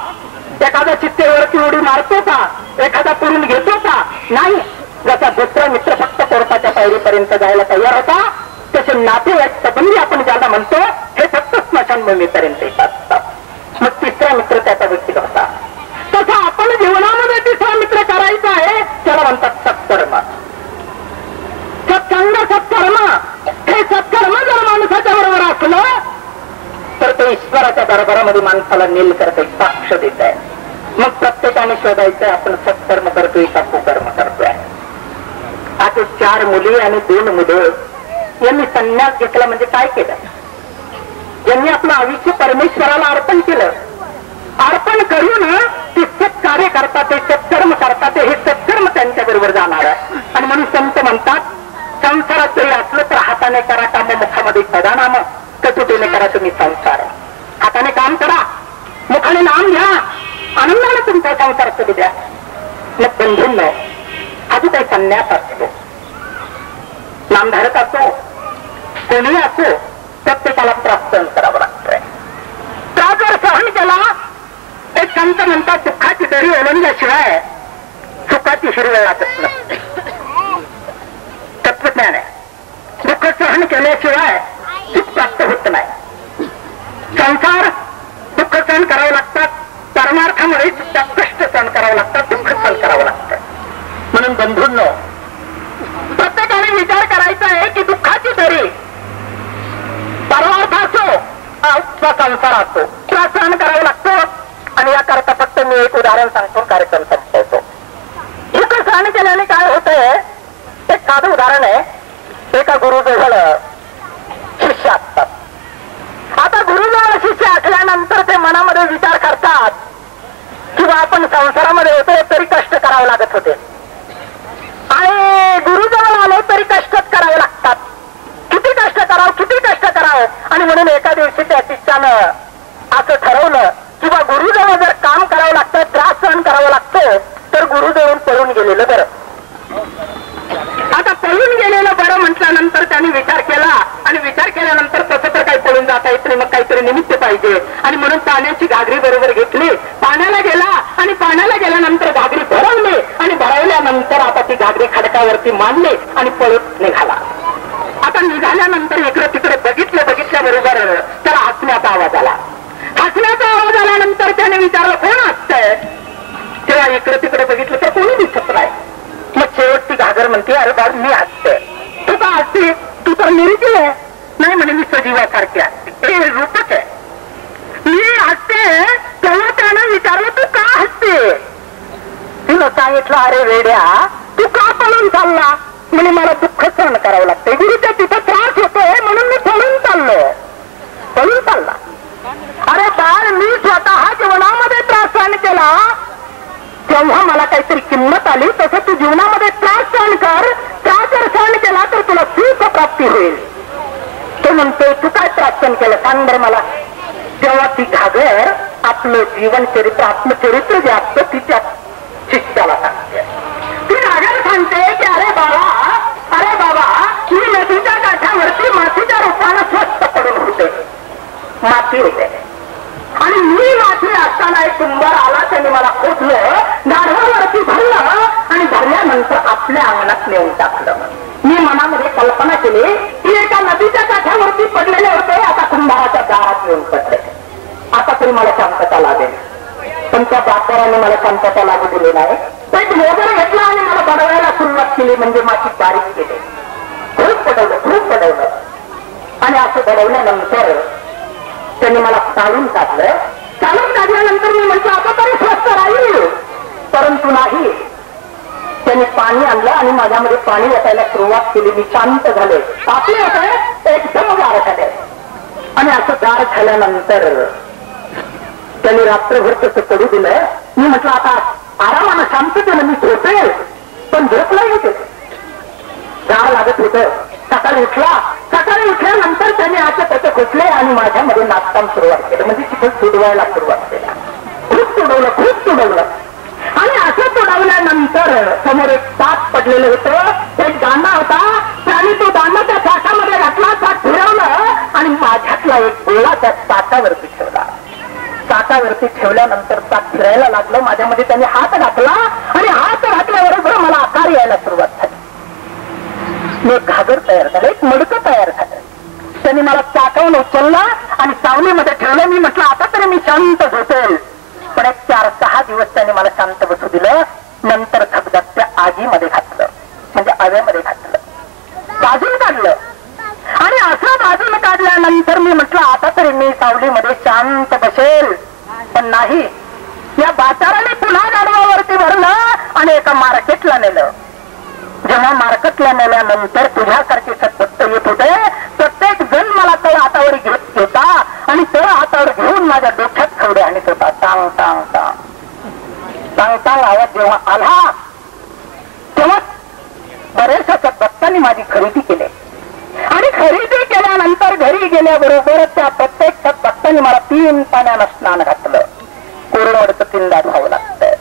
एखादा चित्तेवरती उडी मारतो का? एखादा पुरून घेतो का? नाही. जसा दुसरा मित्र फक्त कोर्टाच्या पायरीपर्यंत जायला तयार होता, तसे नातेवाईक संबंधी आपण ज्याला म्हणतो हे फक्त स्मशानभूमीपर्यंत येत असतात. मग तिसरा मित्र त्याचा वकील होता. तसा आपण जीवनामध्ये तिसरा मित्र करायचा आहे, त्याला म्हणतात सत्कर्म. सत्संग, सत्कर्म. हे सत्कर्म जर माणसाच्या बरोबर असलं तर ते ईश्वराच्या दरबारामध्ये माणसाला नेल करते, साक्ष देत आहे. मग प्रत्येकाने शोधायचंय आपण सत्कर्म करतोय का कुकर्म करतोय. आता 4 मुली आणि 2 मुलं यांनी संन्यास घेतला म्हणजे काय केलं? यांनी आपलं आयुष्य परमेश्वराला अर्पण केलं. अर्पण करून ते सत्कार्य करतात, ते सत्कर्म करतात, हे सत्कर्म त्यांच्या बरोबर जाणार आहे. आणि म्हणून संत म्हणतात संसारात जरी असलं तर हाताने करा काम, मुखामध्ये सदा नाम, कटुटीने करा तुम्ही संसार. हाताने काम करा, मुखाने नाम घ्या, आनंदाने तुमचा संसार करू द्या. मग बंधूंनो, अजून काही संन्यास असतो, नामधारक असो, कोणी असो, प्रत्येकाला त्रास सहन करावा लागतोय. त्रास जर सहन केला. एक संत म्हणतात दुःखाची दरी ओलांडल्याशिवाय सुखाची हिरवळ लागत नसते. तत्वज्ञान आहे. दुःख सहन केल्याशिवाय सुख प्राप्त होत नाही. संसार दुःख सहन करावं लागतात. परमार्थामध्ये सुद्धा कष्ट सहन करावं लागतात, दुःख सहन करावं लागतं. म्हणून बंधूंनो, प्रत्येकाने विचार करायचा आहे की दुःखाची दरी परमार्थ असो अथवा संसार असो त्या सहन करावं लागतं. आणि याकरता फक्त मी एक उदाहरण सांगतो, कार्यक्रम संपवतो. दुःख सहन केल्याने काय होतंय, एक साधं उदाहरण आहे. एका गुरुजवळ शिष्य असतात. आता गुरुजवळ शिष्य असल्यानंतर ते मनामध्ये विचार करतात किंवा आपण संसारामध्ये होतो तरी कष्ट करावं लागत होते आणि गुरुजवळ आलो तरी कष्टच करावे लागतात. किती कष्ट करावं, किती कष्ट करावं. आणि म्हणून एका दिवशी त्या शिष्यानं असं ठरवलं किंवा गुरुजवळ जर काम करावं लागतं, त्रास सहन करावं लागतं, तर गुरुजवळून पळून गेलेलं बरं. आता पळून गेलेलं बरं म्हटल्यानंतर त्यांनी विचार केला आणि विचार केल्यानंतर तसं तर काही पळून जाता येत नाही, मग काहीतरी निमित्त पाहिजे. आणि म्हणून पाण्याची घागरी बरोबर घेतली, पाण्याला गेला आणि पाण्याला गेल्यानंतर घागरी भरवली आणि भरवल्यानंतर आता ती घागरी खडकावरती मांडली आणि पळत निघाला. आता निघाल्यानंतर इकडे तिकडे बघितल्याबरोबर त्याला हसण्याचा आवाज आला. हसण्याचा आवाज आल्यानंतर त्याने विचारलं कोण हसतंय. तेव्हा इकडे तिकडे बघितलं तर कोणी दिसत नाही. मग शेवटची घागर म्हणते अरे बाळ मी हसते. तू का हसते, तू तर निरीची आहे. नाही म्हणे मी सजीवासारखी हसते, हे रूपच आहे. मी हसते. तेव्हा त्यानं विचारलं तू का हसते. तिनं सांगितलं अरे वेड्या तू का पळून चालला. म्हणे मला दुःख सहन करावं लागतंय, गुरुच्या तिथं त्रास होतोय म्हणून मी पळून चालला. अरे बाळ मी स्वतः जीवनामध्ये त्रास सहन केला तेव्हा मला काहीतरी किंमत आली. तसं तू जीवनामध्ये त्रास सहन कर, त्रास जर सहन केला तर तुला सुख प्राप्ती होईल. तो म्हणतोय तू काय त्रास सहन केलं सांग बरं मला. तेव्हा ती घागर आपलं जीवन चरित्र आत्मचरित्र जे असतं तिच्या शिष्याला सांगते. ती घागर सांगते की अरे बाबा मी नदीच्या काठावरती मातीच्या रूपानं स्वस्त पडून होते, माती होते. आणि मी माती असताना एक कुंभार आला, त्याने मला खोदलं, गाढवावरती भरलं आणि भरल्यानंतर आपल्या अंगणात नेऊन टाकलं. मी मनामध्ये कल्पना केली की एका नदीच्या काठावरती पडलेले होते, आता कुंभाराच्या दारात येऊन पडले. आता तरी मला शांतता लागेल. पण त्या बाजाराने मला शांतता लागू दिली नाही. एक मोगर घेतला आणि मला बडवायला सुरुवात केली, म्हणजे माझी बारीक केली. खूप पडवलं आणि असं बडवल्यानंतर त्यांनी मला चालून काढल्यानंतर मी म्हटलं आता तरी स्वस्त राहील. परंतु नाही, त्यांनी पाणी आणलं आणि माझ्यामध्ये पाणी वाटायला सुरुवात केली. मी शांत झाले, आपले होते एकदम गार झाले. आणि असं गार झाल्यानंतर त्यांनी रात्रभर तसं पडू दिलं. मी म्हटलं आता आरामानं शांततेनं मी झोपेल, पण झोप नाही होते, गार लागत होतं. सकाळी उठल्यानंतर त्यांनी असं त्याचं खोचले आणि माझ्यामध्ये नाचकाम सुरुवात केलं. म्हणजे तिथं तुडवायला सुरुवात केला. खूप तुडवलं आणि असं तुडवल्यानंतर समोर एक ताक पडलेलं होतं, एक दाना होता. त्याने तो दाना त्या ताटामध्ये घातला, ताट फिरवलं आणि माझ्यातला एक गोळा त्या ताटावरती ठेवला. ताटावरती ठेवल्यानंतर ताट फिरायला लागलं. माझ्यामध्ये त्यांनी हात घातला आणि हात घातल्याबरोबर मला आकार यायला सुरुवात झाली. एक घागर तयार झालं, एक मडकं तयार झालं. त्यांनी मला चाकवून उचललं आणि सावलीमध्ये ठेवलं. मी म्हटलं आता तरी मी शांत झोपेल. पण एक 4-6 दिवस त्यांनी मला शांत बसू दिलं. नंतर धगधगत्या आगीमध्ये घातलं, म्हणजे आव्यामध्ये घातलं, बाजून काढलं. आणि असं बाजून काढल्यानंतर मी म्हटलं आता तरी मी सावलीमध्ये शांत बसेल. पण नाही, या बाजाराने पुन्हा गाढवावरती भरलं आणि एका मार्केटला नेलं. जेव्हा मार्केटला नेल्यानंतर तुझ्यासारखे सत्भक्त येत होते, प्रत्येक जण मला तळ हातावर घेत होता आणि तळ हातावर घेऊन माझ्या डोक्यात खवडे आणत होता. टांग टांग टांग टांग टांग आवाज जेव्हा आला तेव्हा बरेचशा सत्भक्तांनी माझी खरेदी केली. आणि खरेदी केल्यानंतर घरी गेल्याबरोबर त्या प्रत्येक सत्भक्तांनी मला 3 पाण्यानं स्नान घातलं. कोरडवाडचं 3दा धावं लागतं.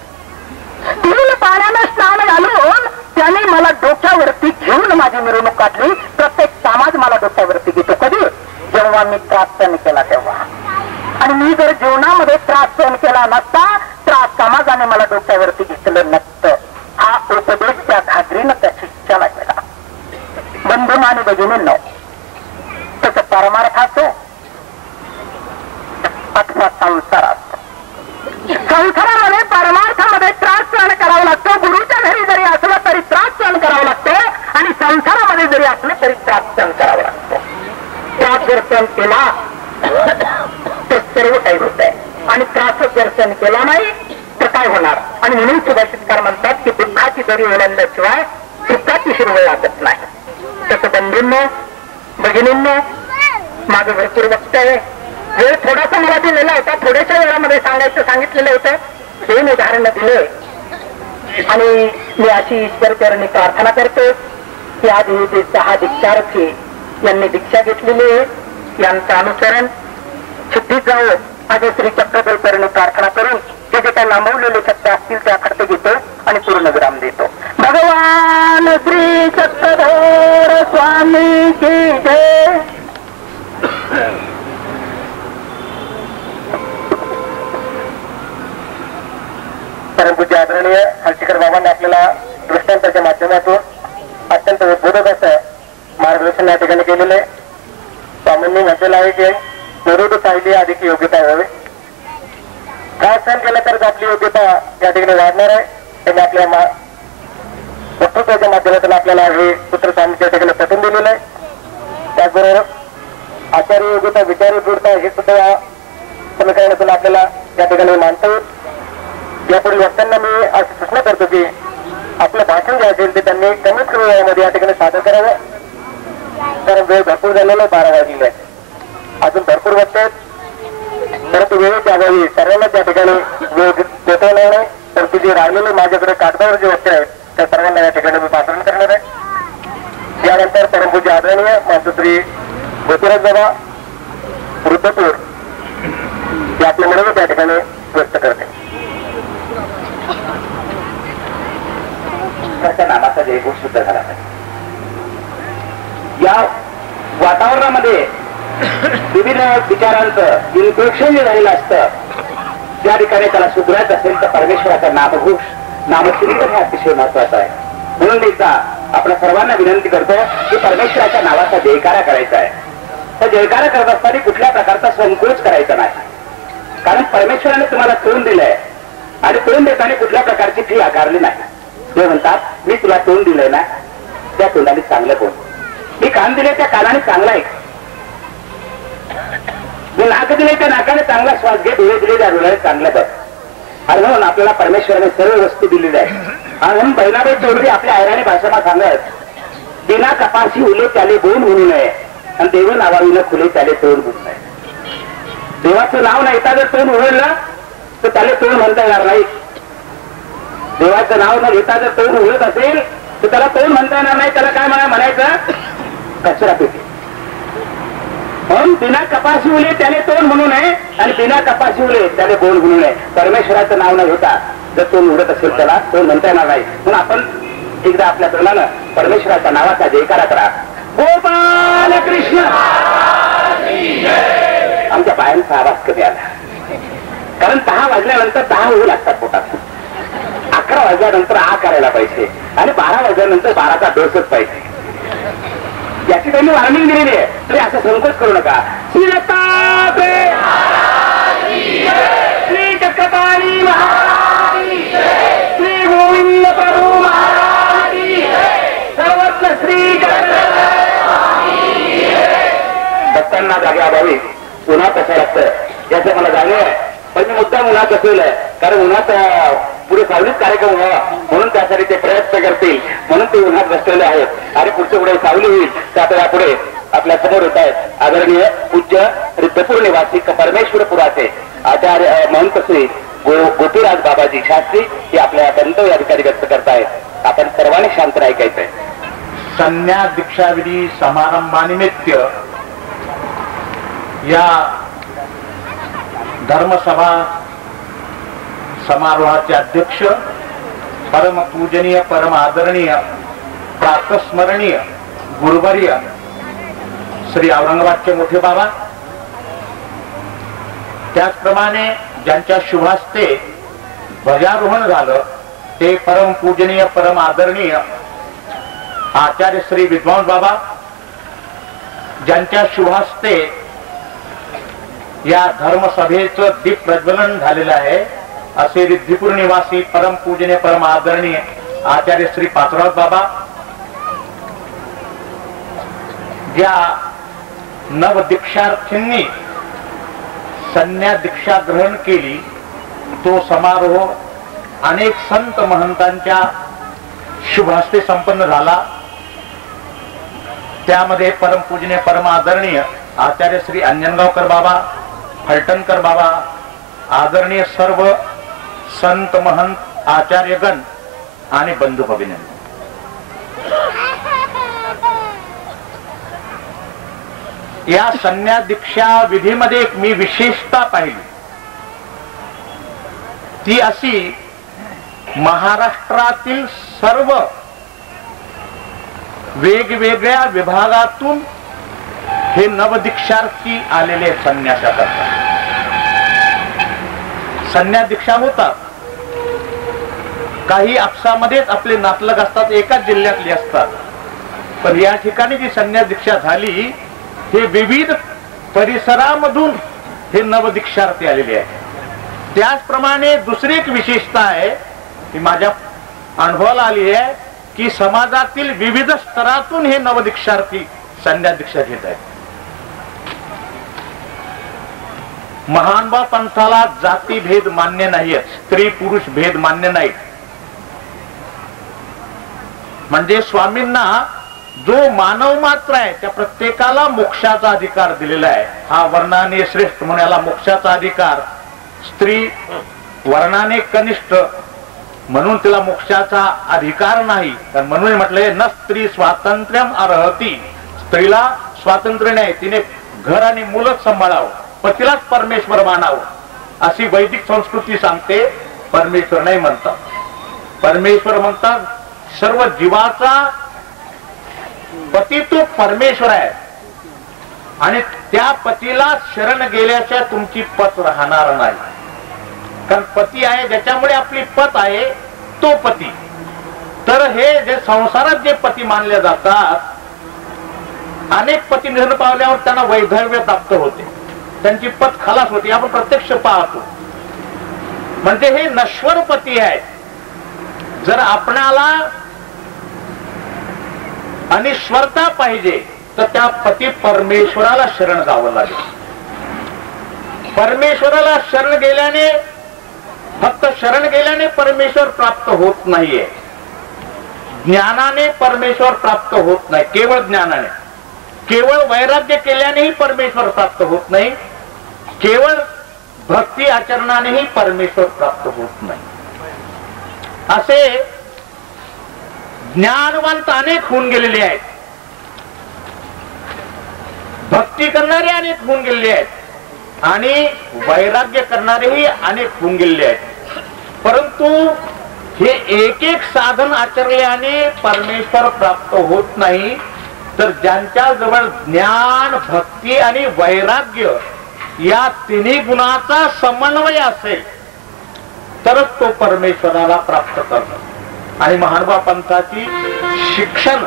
3 पाण्यानं स्नान घालून त्याने मला डोक्यावरती घेऊन माझी मिरवणूक काढली. प्रत्येक समाज मला डोक्यावरती घेतो. कधी? जेव्हा मी प्रार्थना केला तेव्हा. आणि मी जर जीवनामध्ये त्रास सहन केला नसता, त्रास समाजाने मला डोक्यावरती घेतलं नसतं. हा उपदेश त्या घागरीनं त्या शिष्याला केला. बंधू आणि भगिनींनो, त्याचा परमार्थ असतो अथवा संसार असतो. संसारामध्ये परमार्थामध्ये त्रास सहन करावा लागतो. गुरुच्या घरी जरी असला तरी त्रास सहन करावा लागतो आणि संसारामध्ये जरी असले तरी त्रास सहन करावा लागतो. त्रास जर सहन केला तर सर्व काही होत आहे आणि त्रास जर सहन केला नाही तर काय होणार. आणि म्हणून सुभाषितकार म्हणतात की दुःखाची दरी ओलांडल्याशिवाय सुखाची शिरवळ लागत नाही. तसं बंधूंनो, भगिनींनो, माझं भरपूर वक्त आहे. वेळ थोडासा मला दिलेला होता. थोड्याशा वेळामध्ये सांगितलेलं होतं. 2 उदाहरणं दिले आणि मी अशी ईश्वरचरणी प्रार्थना करतो की आधी जे 6 दीक्षार्थी यांनी दीक्षा घेतलेली आहे यांचं अनुसरण सिद्धीत जावं. माझे श्री चक्रधरचरणी प्रार्थना करून जे जे काही लांबवलेले शब्द असतील त्या खर्च घेतो आणि पूर्ण विराम देतो. भगवान श्री चक्रधर स्वामी की जय. परंतु आदरणीय हर्षिकर बाबांनी आपल्याला दृष्टांताच्या माध्यमातून अत्यंत उद्बोधक असं मार्गदर्शन या ठिकाणी केलेलं आहे. स्वामींनी म्हटलेलं आहे की निरोध साहित्य अधिक योग्यता व्हावी. काय सहन केलं तरच आपली योग्यता या ठिकाणी वाढणार आहे. त्यांनी आपल्या वक्तृत्वाच्या माध्यमातून आपल्याला हे सूत्र स्वामीच्या ठिकाणी पटवून दिलेलं आहे. त्याचबरोबर आचार्य योग्यता विचारी पूर्ता हे सुद्धा या समीकरणातून आपल्याला या ठिकाणी मानता येईल. यापुढील वक्त्यांना मी अशी सूचना करतो की आपलं भाषण जे असेल ते त्यांनी कमीत कमी वेळामध्ये या ठिकाणी सादर करावं. कारण वेळ भरपूर झालेला 12 वाजलेले आहे. अजून भरपूर वक्ते आहेत, परंतु वेळेच्या अभावी सर्वांना त्या ठिकाणी वेळ देता येणार नाही. तर तुझे राहिलेले माझ्याकडे कागदावर जे वक्ते आहेत त्या सर्वांना या ठिकाणी मी पाठवण करणार आहे. यानंतर परमपूज्य आदरणीय मातोश्री गोपीराज बाबा वृद्धपूर हे आपले म्हणून त्या ठिकाणी व्यक्त करते. त्याच्या नामाचा जयघोष सुद्धा झाला पाहिजे. या वातावरणामध्ये विविध विचारांचं इन्फेक्शन जे झालेलं असतं त्या ठिकाणी त्याला सुधारायचं असेल तर परमेश्वराचा नामघोष, नामचिंतन हे अतिशय महत्वाचं आहे. म्हणून एकदा आपल्या सर्वांना विनंती करतो की परमेश्वराच्या नावाचा जयकारा करायचा आहे. तर जयकारा करत असताना कुठल्या प्रकारचा संकोच करायचा नाही. कारण परमेश्वराने तुम्हाला तोंड दिलंय आणि तोंड देताना कुठल्या प्रकारची फी आकारली नाही. ते म्हणतात मी तुला तोंड दिलंय ना, त्या तोंडाने चांगलं बोल. मी कान दिले त्या कानाने चांगला ऐक. जे नाक दिले त्या नाकाने चांगला श्वास घे. डोळे दिले त्या डोळ्याने चांगलं बघ. आणि म्हणून आपल्याला परमेश्वराने सर्व वस्तू दिलेली आहे. आणि म्हणून बहिणाबाई चौधरी आपल्या ऐराणी भाषेમાં सांगत बिना कपाशी उले त्याले बोल म्हणू नये आणि देव नावाविनं खुले त्याले तोंड म्हणू नये. देवाचं नाव नाही जर तोंड उघडलं तर त्याला तोंड म्हणता येणार नाही. देवाचं नाव न घेता जर तोंड उघडत असेल तर त्याला तोंड म्हणता येणार नाही. त्याला काय म्हणायचं? कचरा पेटी. म्हणून बिना कपाशी उले त्याने तोंड म्हणू नये आणि बिना कपाशी उले त्याने बोल म्हणू नये. परमेश्वराचं नाव न घेता जर तोंड उघडत असेल त्याला तोंड म्हणता येणार नाही. म्हणून आपण एकदा आपल्या तोंडानं परमेश्वराच्या नावाचा जयकारा करा. गोपाल कृष्ण. आमच्या पायांचा आवाज कमी आला. कारण 10 वाजल्यानंतर 10 होऊ लागतात पोटात. 11 वाजल्यानंतर आ करायला पाहिजे आणि 12 वाजल्यानंतर 12चा डोसच पाहिजे. याची त्यांनी वॉर्निंग दिलेली आहे. तरी असं संकोच करू नका. श्री दत्तात्रय श्री चक्रपाणी महाराज, श्री गोविंद प्रभू महाराज, सर्वत्र श्री दत्तांना जाग्याअभावी पुन्हा कसं लागतं याचं मला जाणीव आहे. पण मी मुद्दाम उन्हात असेल कारण उन्हात पुढे सावलीत कार्यक्रम व्हावा म्हणून त्यासाठी ते प्रयत्न करतील. म्हणून ते उन्हात बसलेले आहेत आणि पुढच्या पुढे सावली होईल. त्यात यापुढे आपल्या समोर येत आहेत आदरणीय पूज्य रिद्धपूर निवासी परमेश्वरपुराचे आचार्य महंत श्री गोपीराज बाबाजी शास्त्री हे आपल्या गंतव्य या ठिकाणी व्यक्त करतायत. आपण सर्वांनी शांत ऐकायचंय. संन्यास दीक्षाविधी समारंभानिमित्त या धर्मसभा समारोहाचे अध्यक्ष परम पूजनीय परम आदरणीय प्रातस्मरणीय गुरुवर्य श्री औरंगाबादचे मोठे बाबा त्याचप्रमाणे ज्यांच्या शुभास्ते ध्वजारोहण झालं ते परम पूजनीय परम आदरणीय आचार्य श्री विद्वान बाबा, ज्यांच्या शुभास्ते या धर्मसभेचं दीप प्रज्वलन झालेलं आहे, असे रिद्धिपूर निवासी परम पूजनीय परम आदरणीय आचार्य श्री पाचराव बाबा, ज्या नवदीक्षार्थींनी संन्या दीक्षा ग्रहण केली तो समारोह अनेक संत महंतांच्या शुभास्ते संपन्न झाला. त्यामध्ये परमपूजनीय परम आदरणीय आचार्य श्री अंजनगावकर बाबा, फलटणकर बाबा, आदरणीय सर्व संत महंत आचार्यगण आणि बंधू भगिनी, या संन्या दीक्षा विधीमध्ये एक मी विशेषता पाहिली, ती अशी महाराष्ट्रातील सर्व वेगवेगळ्या विभागातून हे नवदीक्षार्थी आलेले संन्यासाकरता संन्या दीक्षा होतात. काही आपसामध्येच आपले नातलग असतात, एकाच जिल्ह्यातली असतात, पण या ठिकाणी जी संन्या दीक्षा झाली हे विविध परिसरामधून हे नवदीक्षार्थी आलेले आहेत. त्याचप्रमाणे दुसरी एक विशेषता आहे की माझ्या अनुभवाला आली आहे की समाजातील विविध स्तरातून हे नवदीक्षार्थी संन्या दीक्षा घेत आहेत. महानुभाव पंथाला जाती भेद मान्य नाही, स्त्री पुरुष भेद मान्य नाही. म्हणजे स्वामींना जो मानव मात्र आहे त्या प्रत्येकाला मोक्षाचा अधिकार दिलेला आहे. हा वर्णाने श्रेष्ठ म्हणून याला मोक्षाचा अधिकार, स्त्री वर्णाने कनिष्ठ म्हणून तिला मोक्षाचा अधिकार नाही. तर म्हणून म्हटलंय न स्त्री स्वातंत्र्यम अर्हती, स्त्रीला स्वातंत्र्य नाही, तिने घर आणि मुलंच सांभाळावं, पतीलाच परमेश्वर मानावं अशी वैदिक संस्कृती सांगते. परमेश्वर नाही म्हणतात, परमेश्वर म्हणतात सर्व जीवाचा पती तो परमेश्वर आहे आणि त्या पतीला शरण गेल्याशिवाय तुमची पत राहणार नाही. कारण पती आहे ज्याच्यामुळे आपली पत आहे तो पती. तर हे जे संसारात जे पती मानले जातात, अनेक पती निधन पावल्यावर त्यांना वैधव्य प्राप्त होते, त्यांची पत खलास होती, आपण प्रत्यक्ष पाहतो. म्हणजे हे नश्वर पती आहे. जर आपणाला अनिश्वरता पाहिजे तर त्या पती परमेश्वराला शरण जावं लागेल. परमेश्वराला शरण गेल्याने, फक्त शरण गेल्याने परमेश्वर प्राप्त होत नाहीये, ज्ञानाने परमेश्वर प्राप्त होत नाही. केवळ ज्ञानाने, केवळ वैराग्य केल्यानेही परमेश्वर प्राप्त होत नाही, केवळ भक्ती आचरणानेही परमेश्वर प्राप्त होत नाही. असे ज्ञानवंत अनेक होऊन गेलेले आहेत, भक्ती करणारे अनेक होऊन गेलेले आहेत आणि वैराग्य करणारेही अनेक होऊन गेलेले आहेत. परंतु हे एक एक साधन आचरल्याने परमेश्वर प्राप्त होत नाही. तर ज्यांच्या जवळ ज्ञान, भक्ती आणि वैराग्य या तिन्ही गुणाचा समन्वय असेल तरच तो परमेश्वराला प्राप्त करतो. आणि महानुभाव पंथाची शिक्षण,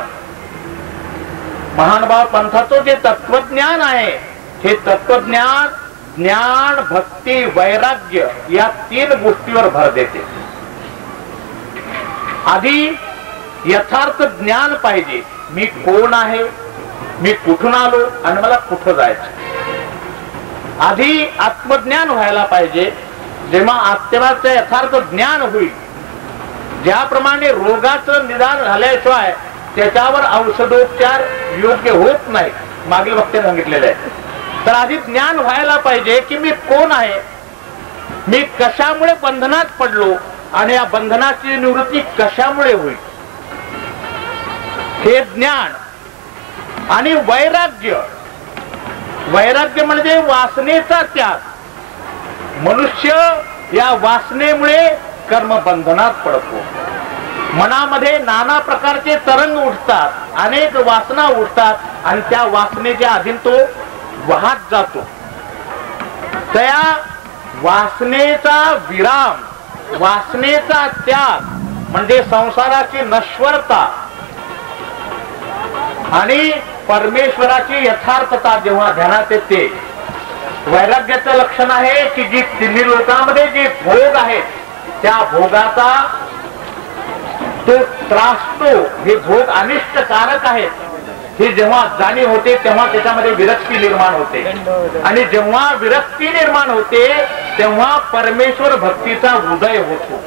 महानुभाव पंथाचं जे तत्वज्ञान आहे, हे तत्वज्ञान ज्ञान, भक्ती, वैराग्य या तीन गोष्टीवर भर देते. आधी यथार्थ ज्ञान पाहिजे. मी कोण आहे, मी कुठून आलो आणि मला कुठं जायचं. आधी आत्मज्ञान व्हायला पाहिजे. जेव्हा आत्म्याचं यथार्थ ज्ञान होईल, ज्याप्रमाणे रोगाचं निदान झाल्याशिवाय त्याच्यावर औषधोपचार योग्य होत नाही, मागील वक्त्याने सांगितलेलं आहे. तर आधी ज्ञान व्हायला पाहिजे की मी कोण आहे, मी कशामुळे बंधनात पडलो आणि या बंधनाची निवृत्ती कशामुळे होईल, हे ज्ञान. आणि वैराग्य, वैराग्य म्हणजे वासनेचा त्याग. मनुष्य या वासनेमुळे कर्म बंधनात पडतो. मनामध्ये नाना प्रकारचे तरंग उठतात, अनेक वासना उठतात आणि त्या वासनेच्या अधीन तो वाहत जातो. त्या वासनेचा विराम, वासनेचा त्याग म्हणजे संसाराची नश्वरता आणि परमेश्वराची यथार्थता जेव्हा ध्यानात येते, वैराग्याचं लक्षण आहे की जी तिन्ही लोकांमध्ये जे भोग आहेत त्या भोगाचा तो त्रासतो, हे भोग अनिष्टकारक आहेत हे जेव्हा जाणीव होते तेव्हा त्याच्यामध्ये विरक्ती निर्माण होते आणि जेव्हा विरक्ती निर्माण होते तेव्हा परमेश्वर भक्तीचा उदय होतो.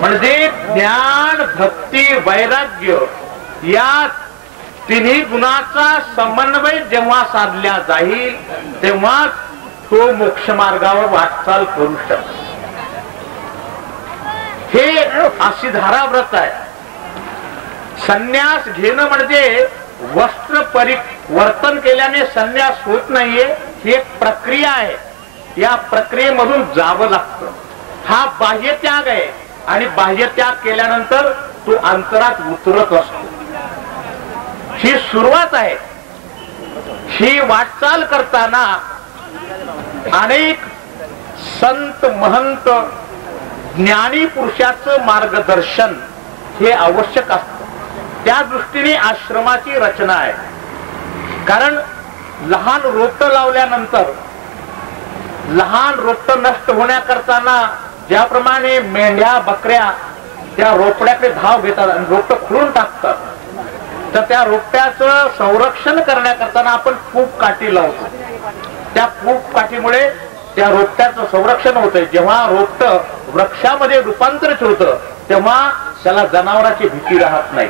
म्हणजे ज्ञान, भक्ती, वैराग्य या तिन्ही गुणाचा समन्वय जेव्हा साधल्या जाईल तेव्हा तो मोक्ष मार्गावर वाटचाल करू शकतो. हे अशी धाराव्रत आहे. संन्यास घेणं म्हणजे वस्त्र परिवर्तन केल्याने संन्यास होत नाहीये, ही एक प्रक्रिया आहे. या प्रक्रियेमधून जावं लागतं. हा बाह्य त्याग आहे आणि बाह्य त्याग केल्यानंतर तो अंतरात उतरत असतो. ही सुरुवात आहे. ही वाटचाल करताना अनेक संत महंत ज्ञानी पुरुषाचं मार्गदर्शन हे आवश्यक असतं. त्या दृष्टीने आश्रमाची रचना आहे. कारण लहान रोपटं लावल्यानंतर लहान रोपटं नष्ट होण्याकरताना ज्याप्रमाणे मेंढ्या बकऱ्या त्या रोपड्याकडे धाव घेतात आणि रोपटं खुडून टाकतात, तर त्या रोपट्याचं संरक्षण करण्याकरताना आपण पूप काठी लावतो. त्या पूप काठीमुळे त्या रोपट्याचं संरक्षण होतंय. जेव्हा रोपटं वृक्षामध्ये रूपांतरित होतं तेव्हा त्याला जनावराची भीती राहत नाही.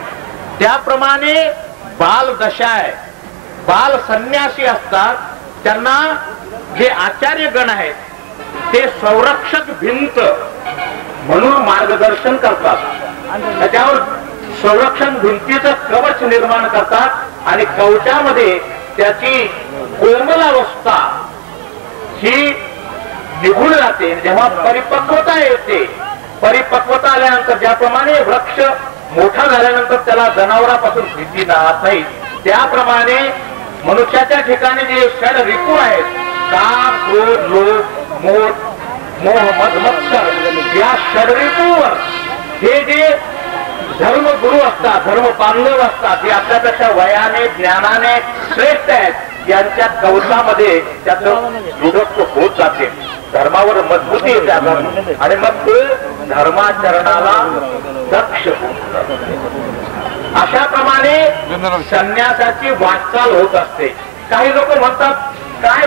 त्याप्रमाणे बाल दशा आहे, बाल संन्यासी असतात, त्यांना जे आचार्य गण आहेत ते संरक्षक भिंत म्हणून मार्गदर्शन करतात. त्याच्यावर संरक्षण भिंतीचं कवच निर्माण करतात आणि कवचामध्ये त्याची कोमलावस्था ही निघून जाते. जेव्हा परिपक्वता येते, परिपक्वता आल्यानंतर ज्याप्रमाणे वृक्ष मोठा झाल्यानंतर त्याला जनावरांपासून भीती राहत नाही, त्याप्रमाणे मनुष्याच्या ठिकाणी जे षड ऋतू आहेत, काम, क्रोध, लोभ, मोह, मद, मत्सर, या षड ऋतूवर हे जे धर्मगुरु असतात, धर्म बांधव असतात, हे आपल्यापेक्षा वयाने ज्ञानाने श्रेष्ठ आहेत, यांच्या कवचामध्ये त्याचं दृढत्व होत जाते. धर्मावर मजबूती येते आणि मग ते धर्माचरणाला दक्ष होत. अशा प्रमाणे संन्यासाची वाटचाल होत असते. काही लोक म्हणतात काय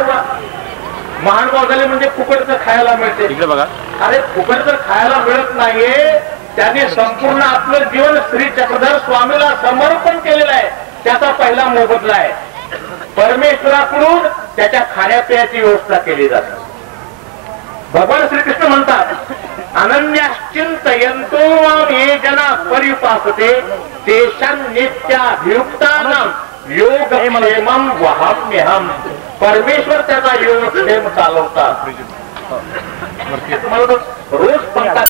महानुभाव झाले म्हणजे फुकटचं खायला मिळते. इकडे बघा, अरे फुकटचं खायला मिळत नाहीये. त्यांनी संपूर्ण आपलं जीवन श्री चक्रधर स्वामीला समर्पण केलेलं आहे. त्याचा पहिला मोबदला आहे. परमेश्वराकडून त्याच्या खाण्यापिण्याची व्यवस्था केली जाते. भगवान श्रीकृष्ण म्हणतात अनन्याश्चिंतयन्तो मां ये जना पर्युपासते तेषां नित्याभियुक्तानां योगक्षेमं वहाम्यहम्. परमेश्वर त्याचा योगक्षेम चालवतात. रोज पंक्ती